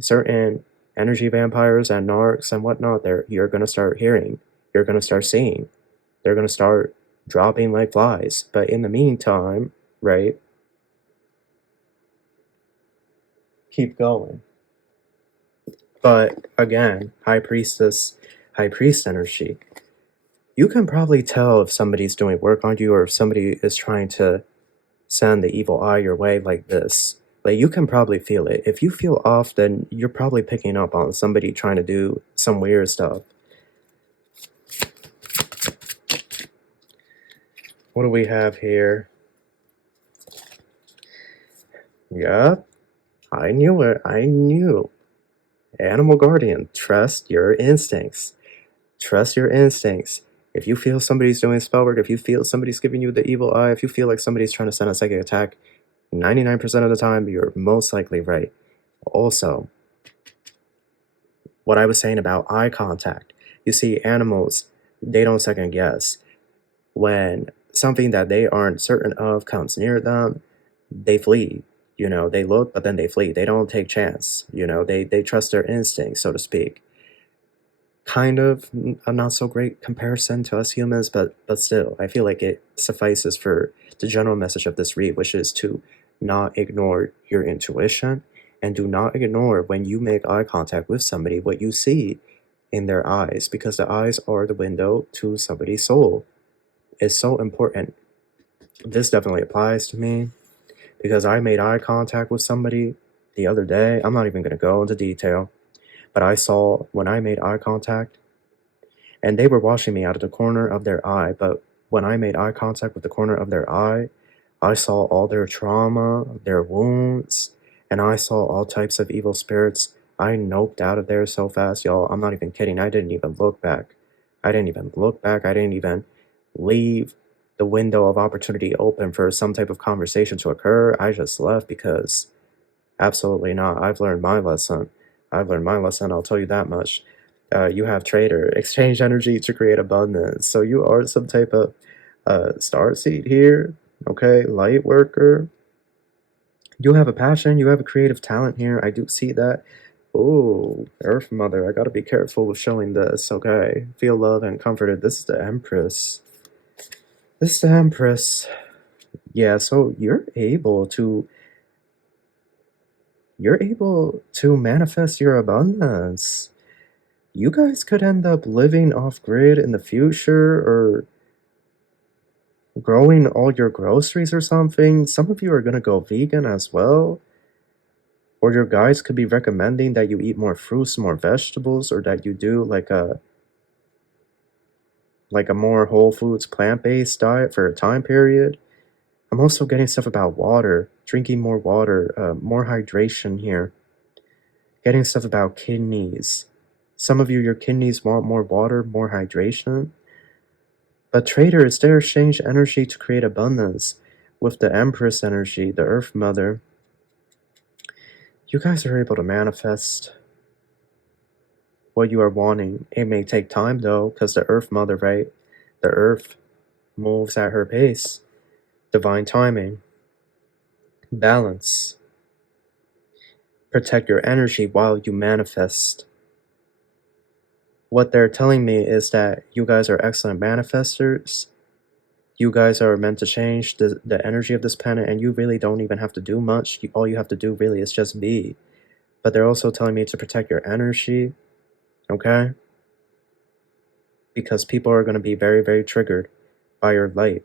certain energy vampires and narcs and whatnot. You're going to start hearing, you're going to start seeing, they're going to start dropping like flies. But in the meantime, right, keep going. But again, high priest energy, you can probably tell if somebody's doing work on you, or if somebody is trying to send the evil eye your way like this. Like, you can probably feel it. If you feel off, then you're probably picking up on somebody trying to do some weird stuff. What do we have here? Yep, I knew it. I knew. Animal guardian, trust your instincts. Trust your instincts. If you feel somebody's doing spell work, if you feel somebody's giving you the evil eye, if you feel like somebody's trying to send a psychic attack, 99% of the time, you're most likely right. Also, what I was saying about eye contact. You see, animals, they don't second guess. When something that they aren't certain of comes near them, they flee. They look, but then they flee. They don't take chance. They trust their instincts, so to speak. Kind of a not so great comparison to us humans, but still, I feel like it suffices for the general message of this read, which is to not ignore your intuition, and do not ignore when you make eye contact with somebody what you see in their eyes, because the eyes are the window to somebody's soul. It's so important. This definitely applies to me, because I made eye contact with somebody the other day. I'm not even going to go into detail, but I saw when I made eye contact, and they were watching me out of the corner of their eye, but when I made eye contact with the corner of their eye, I saw all their trauma, their wounds, and I saw all types of evil spirits. I noped out of there so fast, y'all. I'm not even kidding. I didn't even look back. I didn't even leave the window of opportunity open for some type of conversation to occur. I just left, because absolutely not. I've learned my lesson. I'll tell you that much. You have trader. Exchange energy to create abundance. So you are some type of starseed here. Okay, light worker. You have a passion. You have a creative talent here. I do see that. Oh, Earth Mother. I gotta be careful with showing this. Okay, feel love and comforted. This is the Empress. Yeah, so you're able to manifest your abundance. You guys could end up living off grid in the future, or growing all your groceries or something. Some of you are gonna go vegan as well. Or your guys could be recommending that you eat more fruits, more vegetables, or that you do like a more whole foods plant-based diet for a time period. I'm also getting stuff about water, drinking more water, more hydration here. Getting stuff about kidneys. Some of you, your kidneys want more water, more hydration. But trader, it's their exchange energy to create abundance. With the Empress energy, the Earth Mother, you guys are able to manifest what you are wanting. It may take time though, because the Earth Mother, right? The earth moves at her pace. Divine timing. Balance. Protect your energy while you manifest. What they're telling me is that you guys are excellent manifestors. You guys are meant to change the energy of this planet, and you really don't even have to do much. All you have to do really is just be. But they're also telling me to protect your energy, okay? Because people are going to be very, very triggered by your light,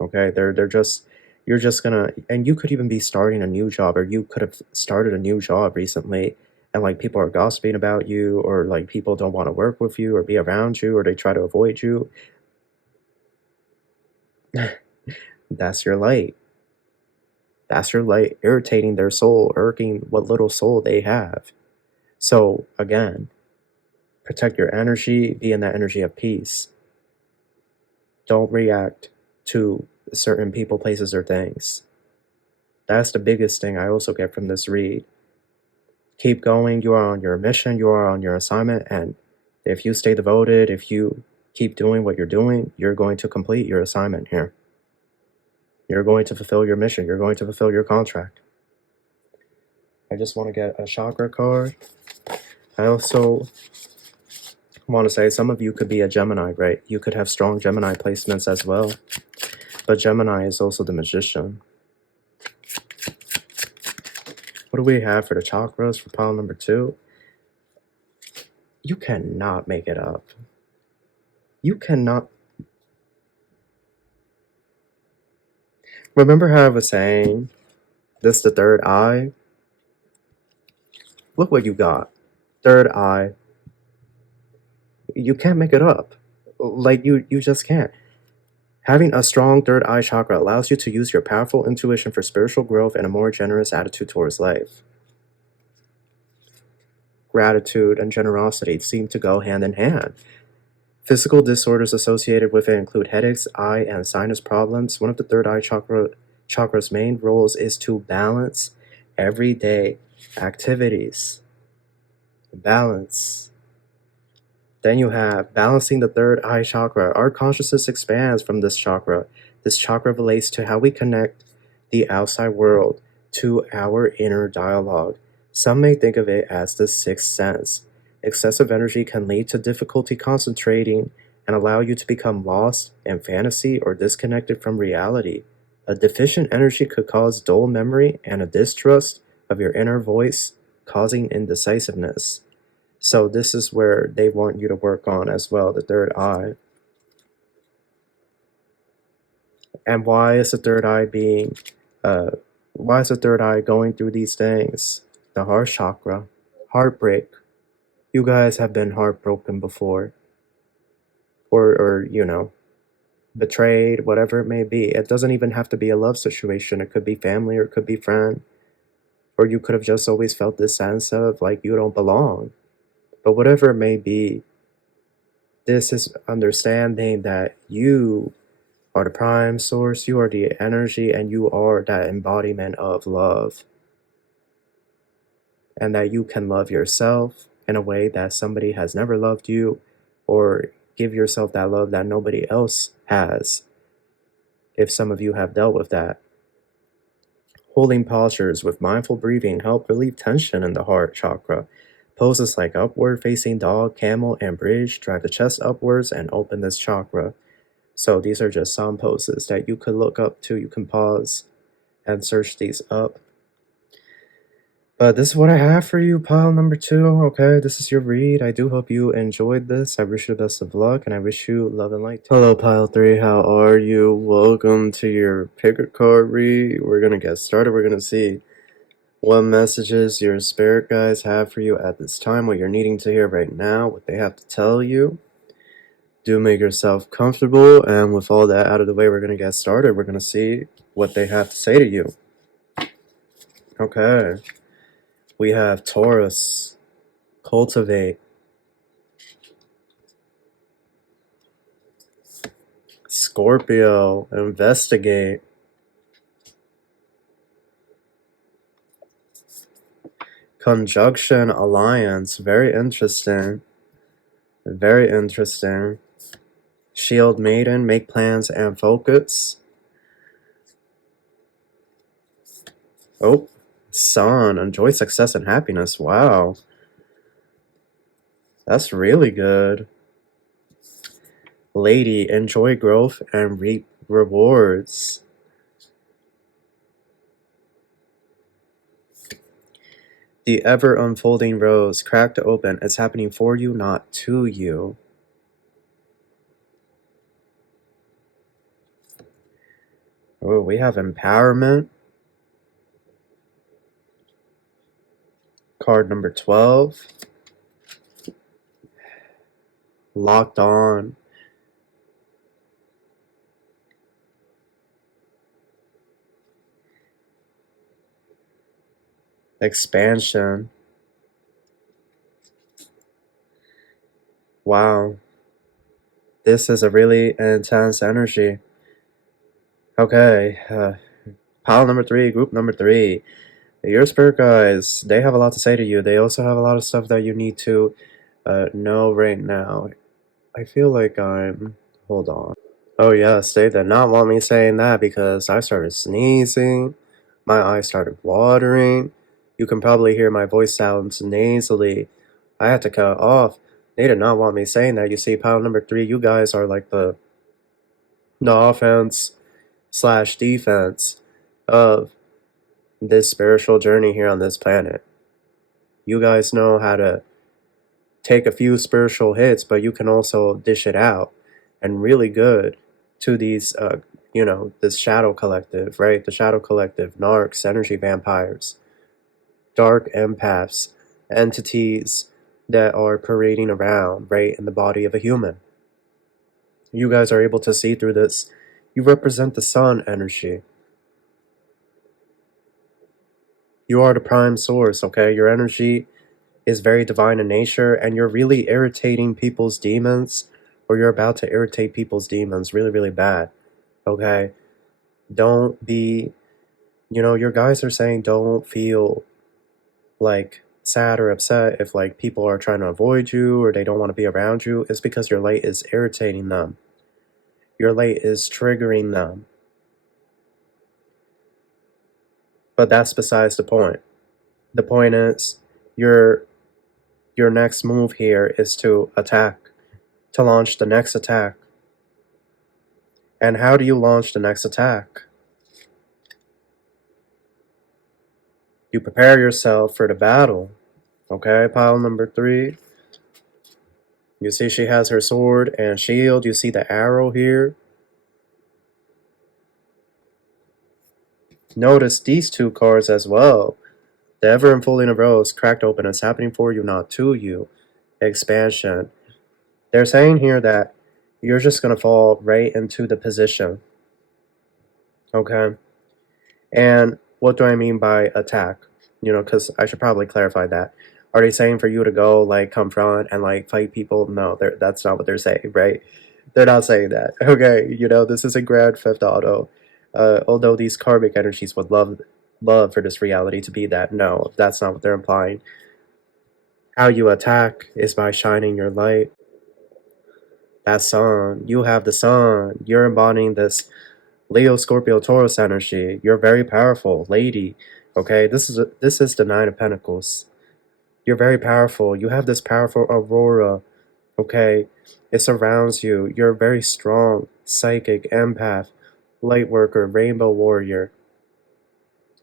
okay? You're just gonna, and you could even be starting a new job, or you could have started a new job recently, and like people are gossiping about you, or like people don't want to work with you or be around you, or they try to avoid you. That's your light. That's your light irritating their soul, irking what little soul they have. So again, protect your energy, be in that energy of peace. Don't react to certain people, places, or things. That's the biggest thing I also get from this read. Keep going. You are on your mission. You are on your assignment. And if you stay devoted, if you keep doing what you're doing, you're going to complete your assignment here. You're going to fulfill your mission. You're going to fulfill your contract. I just want to get a chakra card. I also want to say some of you could be a Gemini, right? You could have strong Gemini placements as well. But Gemini is also the magician. What do we have for the chakras for pile number 2? You cannot make it up. You cannot. Remember how I was saying this is the third eye? Look what you got. Third eye. You can't make it up. Like, you just can't. Having a strong third eye chakra allows you to use your powerful intuition for spiritual growth and a more generous attitude towards life. Gratitude and generosity seem to go hand in hand. Physical disorders associated with it include headaches, eye, and sinus problems. One of the third eye chakra's main roles is to balance everyday activities. Balance. Then you have balancing the third eye chakra. Our consciousness expands from this chakra. This chakra relates to how we connect the outside world to our inner dialogue. Some may think of it as the sixth sense. Excessive energy can lead to difficulty concentrating and allow you to become lost in fantasy or disconnected from reality. A deficient energy could cause dull memory and a distrust of your inner voice, causing indecisiveness. So this is where they want you to work on as well, the third eye. And why is the third eye going through these things? The heart chakra, heartbreak. You guys have been heartbroken before, or betrayed, whatever it may be. It doesn't even have to be a love situation. It could be family, or it could be friend, or you could have just always felt this sense of like you don't belong. But whatever it may be, this is understanding that you are the prime source, you are the energy, and you are that embodiment of love. And that you can love yourself in a way that somebody has never loved you, or give yourself that love that nobody else has, if some of you have dealt with that. Holding postures with mindful breathing help relieve tension in the heart chakra. Poses like upward facing dog, camel, and bridge drive the chest upwards and open this chakra. So these are just some poses that you could look up to. You can pause and search these up. But this is what I have for you, pile number 2, okay? This is your read. I do hope you enjoyed this. I wish you the best of luck, and I wish you love and light. Hello, pile 3. How are you? Welcome to your pick a card read. We're going to get started. We're going to see what messages your spirit guides have for you at this time, what you're needing to hear right now, what they have to tell you. Do make yourself comfortable, and with all that out of the way, we're going to get started. We're going to see what they have to say to you. Okay. We have Taurus, cultivate. Scorpio, investigate. Conjunction, alliance, very interesting. Very interesting. Shield Maiden, make plans and focus. Oh, Sun, enjoy success and happiness. Wow. That's really good. Lady, enjoy growth and reap rewards. The ever-unfolding rose, cracked open, is happening for you, not to you. Oh, we have empowerment. Card number 12. Locked on. Expansion. Wow. This is a really intense energy. Okay. Pile number 3, group number 3. Your spirit guides, they have a lot to say to you. They also have a lot of stuff that you need to know right now. I feel like I'm... Hold on. Oh yes, they did not want me saying that because I started sneezing. My eyes started watering. You can probably hear my voice sounds nasally. I had to cut off. They did not want me saying that. You see, pile number 3, you guys are like the offense slash defense of this spiritual journey here on this planet. You guys know how to take a few spiritual hits, but you can also dish it out and really good to these, this shadow collective, right? The shadow collective, narcs, energy vampires, dark empaths, entities that are parading around, right, in the body of a human. You guys are able to see through this. You represent the sun energy. You are the prime source, okay? Your energy is very divine in nature, and you're really irritating people's demons, or you're about to irritate people's demons really, really bad, okay? Don't be, your guys are saying don't feel like sad or upset if like people are trying to avoid you or they don't want to be around you. It's because your light is irritating them. Your light is triggering them. But that's besides the point. The point is your next move here is to attack, to launch the next attack. And how do you launch the next attack? You prepare yourself for the battle. Okay, pile number 3. You see she has her sword and shield. You see the arrow here. Notice these 2 cards as well. The ever unfolding rose, cracked open, is happening for you, not to you. Expansion. They're saying here that you're just going to fall right into the position. Okay? And what do I mean by attack? Because I should probably clarify that. Are they saying for you to go, like, confront and, like, fight people? No, that's not what they're saying, right? They're not saying that. Okay, this is a Grand Theft Auto. Although these karmic energies would love for this reality to be that. No, that's not what they're implying. How you attack is by shining your light. That sun, you have the sun. You're embodying this Leo, Scorpio, Taurus energy. You're very powerful, lady. Okay, this is the 9 of Pentacles. You're very powerful. You have this powerful aurora. Okay, it surrounds you. You're very strong, psychic, empath, light worker, rainbow warrior,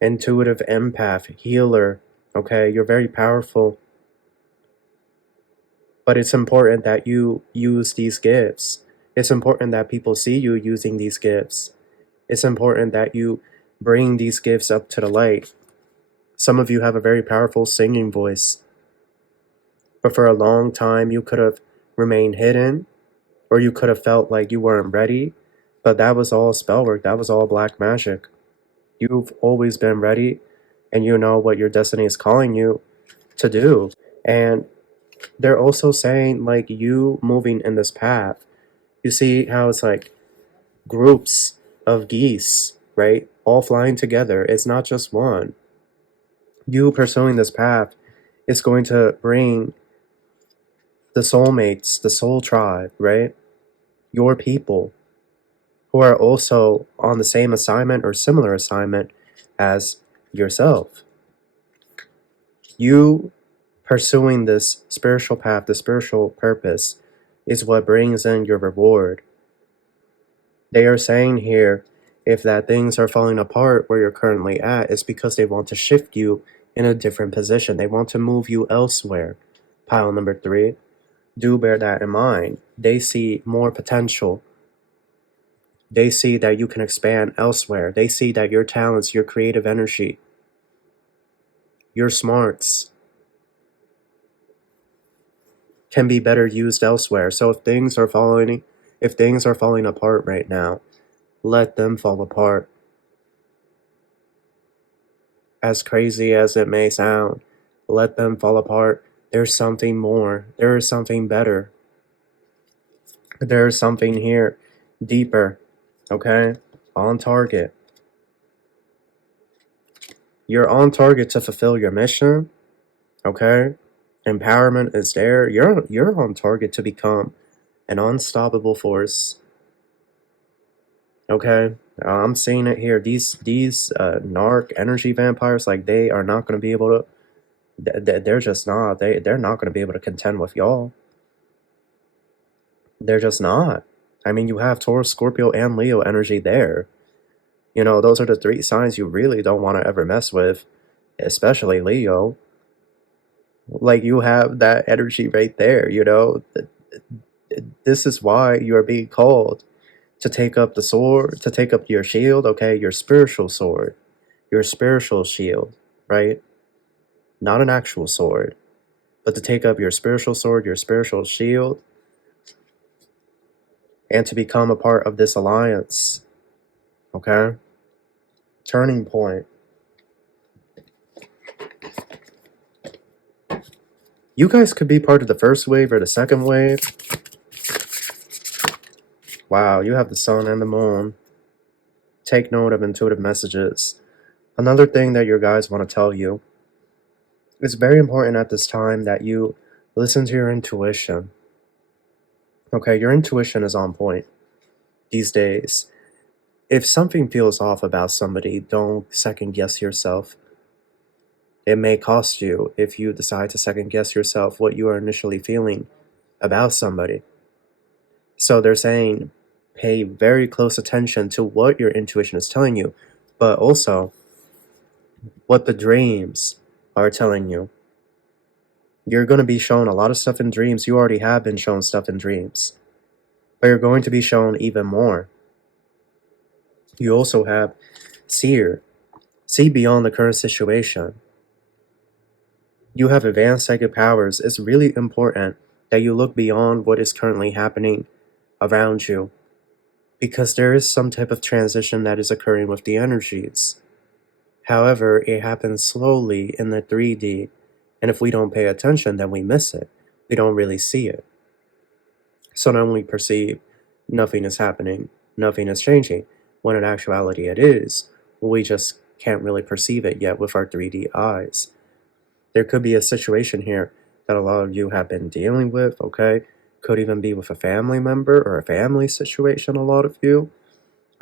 intuitive empath, healer. Okay, you're very powerful. But it's important that you use these gifts. It's important that people see you using these gifts. It's important that you bring these gifts up to the light. Some of you have a very powerful singing voice. But for a long time, you could have remained hidden, or you could have felt like you weren't ready. But that was all spell work. That was all black magic. You've always been ready, and you know what your destiny is calling you to do. And they're also saying, like, you moving in this path. You see how it's like groups of geese, right? All flying together. It's not just one. You pursuing this path is going to bring the soulmates, the soul tribe, right? your people who are also on the same assignment or similar assignment as yourself. You pursuing this spiritual path, the spiritual purpose, is what brings in your reward. They are saying here, if that things are falling apart where you're currently at, it's because they want to shift you in a different position. They want to move you elsewhere. Pile number 3, do bear that in mind. They see more potential. They see that you can expand elsewhere. They see that your talents, your creative energy, your smarts can be better used elsewhere. So if things are falling apart right now, let them fall apart. As crazy as it may sound, let them fall apart. There's something more. There is something better. There's something here deeper. Okay? On target. You're on target to fulfill your mission. Okay? Empowerment is there. You're on target to become an unstoppable force. Okay? I'm seeing it here. These narc energy vampires, like, they are not going to be able to, they're just not. They're not going to be able to contend with y'all. They're just not. I mean, you have Taurus, Scorpio, and Leo energy there. You know, those are the 3 signs you really don't want to ever mess with, especially Leo. Like, you have that energy right there, you know? This is why you are being called to take up the sword, to take up your shield, okay? Your spiritual sword, your spiritual shield, right? Not an actual sword, but to take up your spiritual sword, your spiritual shield, and to become a part of this alliance, okay? Turning point. You guys could be part of the first wave or the second wave. Wow, you have the sun and the moon. Take note of intuitive messages. Another thing that your guys want to tell you, it's very important at this time that you listen to your intuition. Okay, your intuition is on point these days. If something feels off about somebody, don't second guess yourself. It may cost you if you decide to second guess yourself what you are initially feeling about somebody. So they're saying, pay very close attention to what your intuition is telling you, but also what the dreams are telling you. You're going to be shown a lot of stuff in dreams. You already have been shown stuff in dreams, but you're going to be shown even more. You also have seer. See beyond the current situation. You have advanced psychic powers. It's really important that you look beyond what is currently happening around you, because there is some type of transition that is occurring with the energies. However, it happens slowly in the 3D, and if we don't pay attention, then we miss it. We don't really see it. So not only perceive nothing is happening, nothing is changing, when in actuality it is, we just can't really perceive it yet with our 3D eyes. There could be a situation here that a lot of you have been dealing with, okay? Could even be with a family member or a family situation, a lot of you,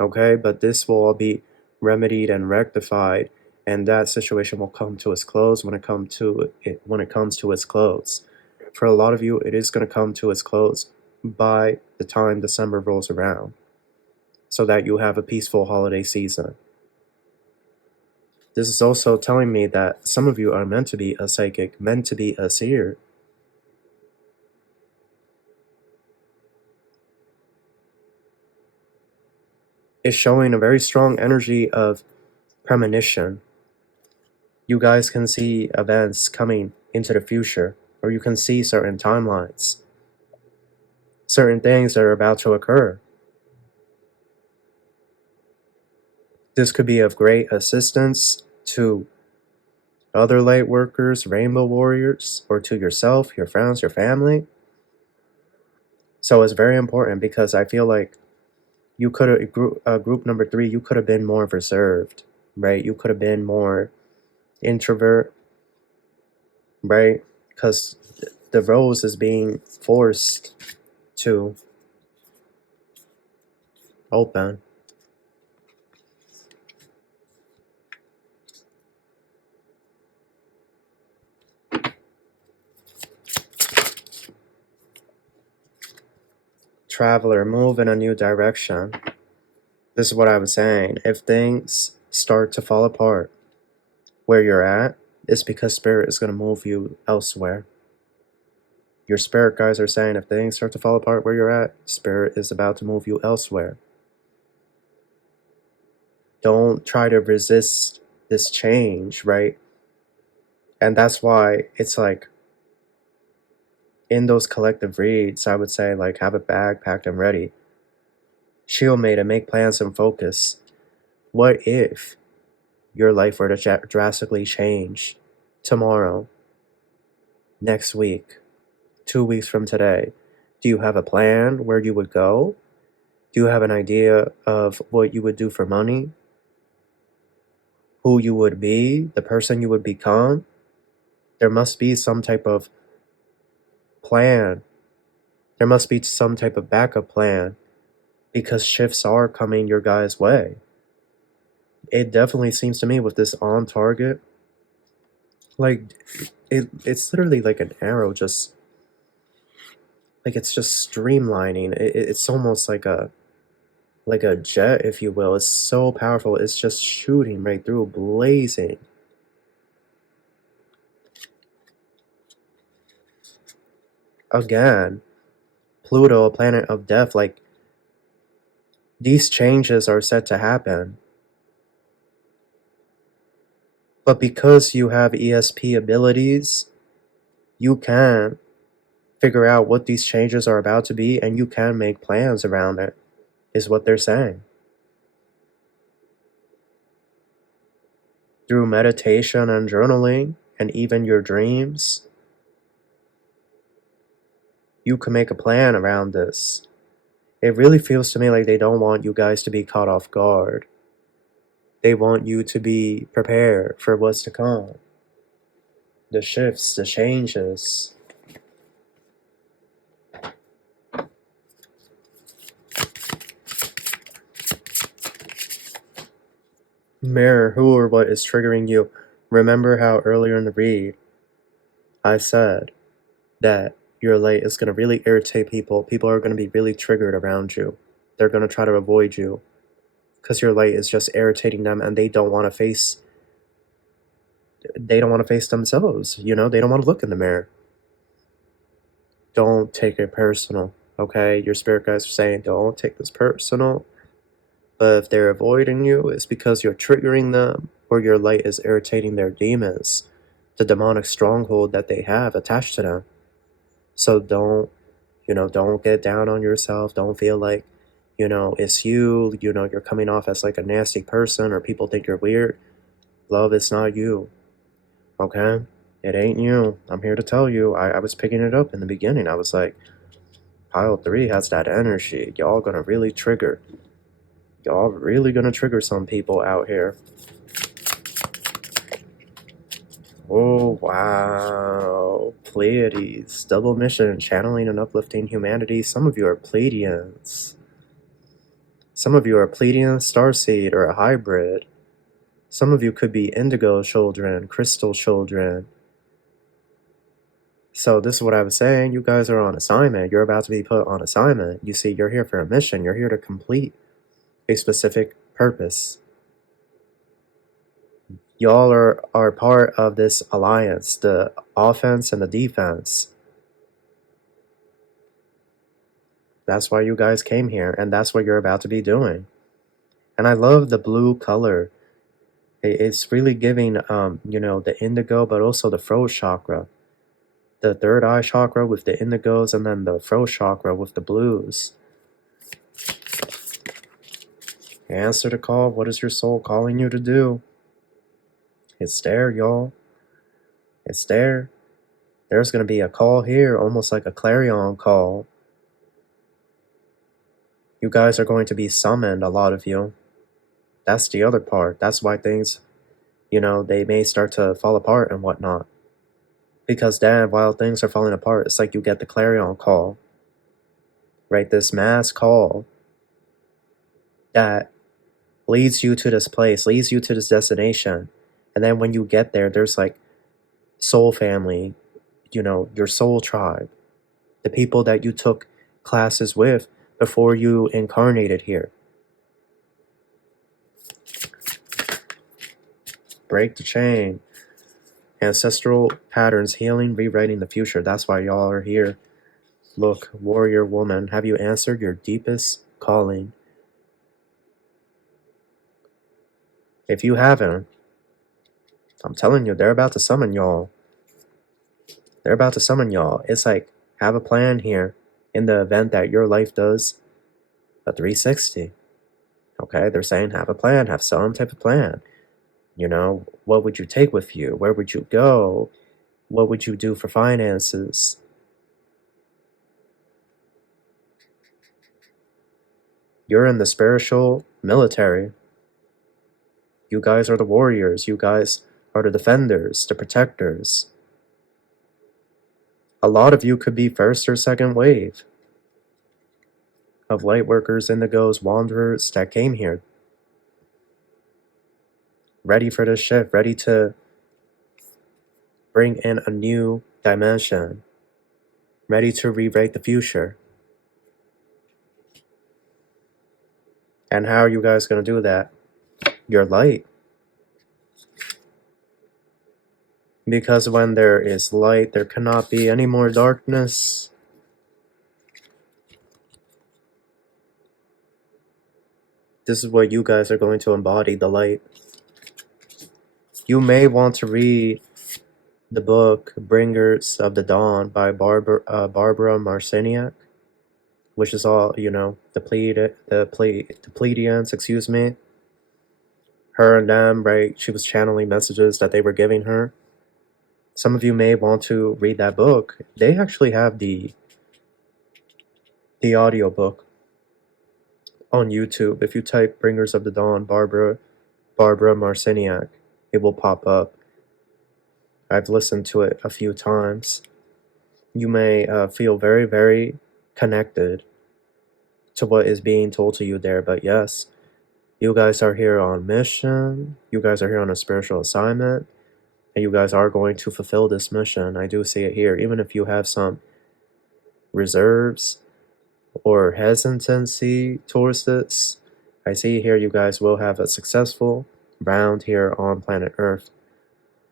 okay? But this will all be remedied and rectified, and that situation will come to its close when it comes to its close. For a lot of you, it is going to come to its close by the time December rolls around, so that you have a peaceful holiday season. This is also telling me that some of you are meant to be a psychic, meant to be a seer. It's showing a very strong energy of premonition. You guys can see events coming into the future, or you can see certain timelines, certain things that are about to occur. This could be of great assistance to other light workers, rainbow warriors, or to yourself, your friends, your family. So it's very important, because I feel like you could have, group number 3, you could have been more reserved, right? You could have been more introvert, right? Because the rose is being forced to open. Traveler, move in a new direction. This is what I was saying. If things start to fall apart where you're at, it's because spirit is going to move you elsewhere. Your spirit guys are saying if things start to fall apart where you're at, spirit is about to move you elsewhere. Don't try to resist this change, right? And that's why it's like in those collective reads, I would say like have a bag packed and ready. Shield mate and make plans and focus. What if your life were to drastically change tomorrow, next week, 2 weeks from today? Do you have a plan where you would go? Do you have an idea of what you would do for money? Who you would be? The person you would become? There must be some type of plan. There must be some type of backup plan because shifts are coming your guys' way. It definitely seems to me with this on target, like it's literally like an arrow, just like it's just streamlining. It's almost like a jet, if you will. It's so powerful. It's just shooting right through, blazing. Again, Pluto, a planet of death, like these changes are set to happen. But because you have ESP abilities, you can figure out what these changes are about to be and you can make plans around it, is what they're saying. Through meditation and journaling and even your dreams, you can make a plan around this. It really feels to me like they don't want you guys to be caught off guard. They want you to be prepared for what's to come. The shifts, the changes. Mirror who or what is triggering you. Remember how earlier in the read, I said that your light is going to really irritate people. People are going to be really triggered around you. They're going to try to avoid you because your light is just irritating them and they don't want to face themselves, you know? They don't want to look in the mirror. Don't take it personal, okay? Your spirit guides are saying don't take this personal. But if they're avoiding you, it's because you're triggering them or your light is irritating their demons, the demonic stronghold that they have attached to them. So don't get down on yourself. Don't feel like, it's you, you're coming off as like a nasty person or people think you're weird. Love, it's not you, okay? It ain't you. I'm here to tell you. I was picking it up in the beginning. I was like, pile 3 has that energy. Y'all gonna really trigger. Y'all really gonna trigger some people out here. Oh, wow. Pleiades. Double mission. Channeling and uplifting humanity. Some of you are Pleiadians. Some of you are Pleiadian Starseed or a hybrid. Some of you could be indigo children, crystal children. So this is what I was saying. You guys are on assignment. You're about to be put on assignment. You see, you're here for a mission. You're here to complete a specific purpose. Y'all are part of this alliance, the offense and the defense. That's why you guys came here, and that's what you're about to be doing. And I love the blue color. It's really giving, the indigo, but also the throat chakra. The third eye chakra with the indigos, and then the throat chakra with the blues. Answer the call. What is your soul calling you to do? It's there, y'all. It's there. There's going to be a call here, almost like a clarion call. You guys are going to be summoned, a lot of you. That's the other part. That's why things, they may start to fall apart and whatnot. Because then, while things are falling apart, it's like you get the clarion call. Right? This mass call. that leads you to this place, leads you to this destination. And then when you get there, there's like soul family, your soul tribe, the people that you took classes with before you incarnated here. Break the chain. Ancestral patterns, healing, rewriting the future. That's why y'all are here. Look, warrior woman, have you answered your deepest calling? If you haven't, I'm telling you, they're about to summon y'all. They're about to summon y'all. It's like, have a plan here in the event that your life does a 360. Okay, they're saying have a plan, have some type of plan. What would you take with you? Where would you go? What would you do for finances? You're in the spiritual military. You guys are the warriors. You guys are the defenders, the protectors. A lot of you could be first or second wave of light workers, indigos, wanderers that came here. Ready for this shift, ready to bring in a new dimension, ready to rewrite the future. And how are you guys going to do that? Your light. Because when there is light, there cannot be any more darkness. This is what you guys are going to embody, the light. You may want to read the book Bringers of the Dawn by Barbara Marciniak, which is all, the Pleiadians, excuse me. Her and them, right? She was channeling messages that they were giving her. Some of you may want to read that book. They actually have the audio book on YouTube. If you type Bringers of the Dawn, Barbara Marciniak, it will pop up. I've listened to it a few times. You may feel very, very connected to what is being told to you there, but yes, you guys are here on mission. You guys are here on a spiritual assignment, and you guys are going to fulfill this mission. I do see it here. Even if you have some reserves or hesitancy towards this, I see here you guys will have a successful round here on planet Earth.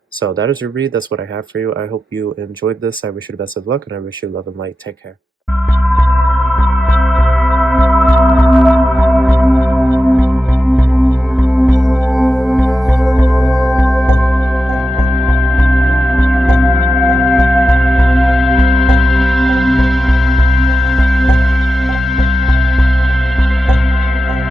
So that is your read. That's what I have for you. I hope you enjoyed this. I wish you the best of luck, and I wish you love and light. Take care.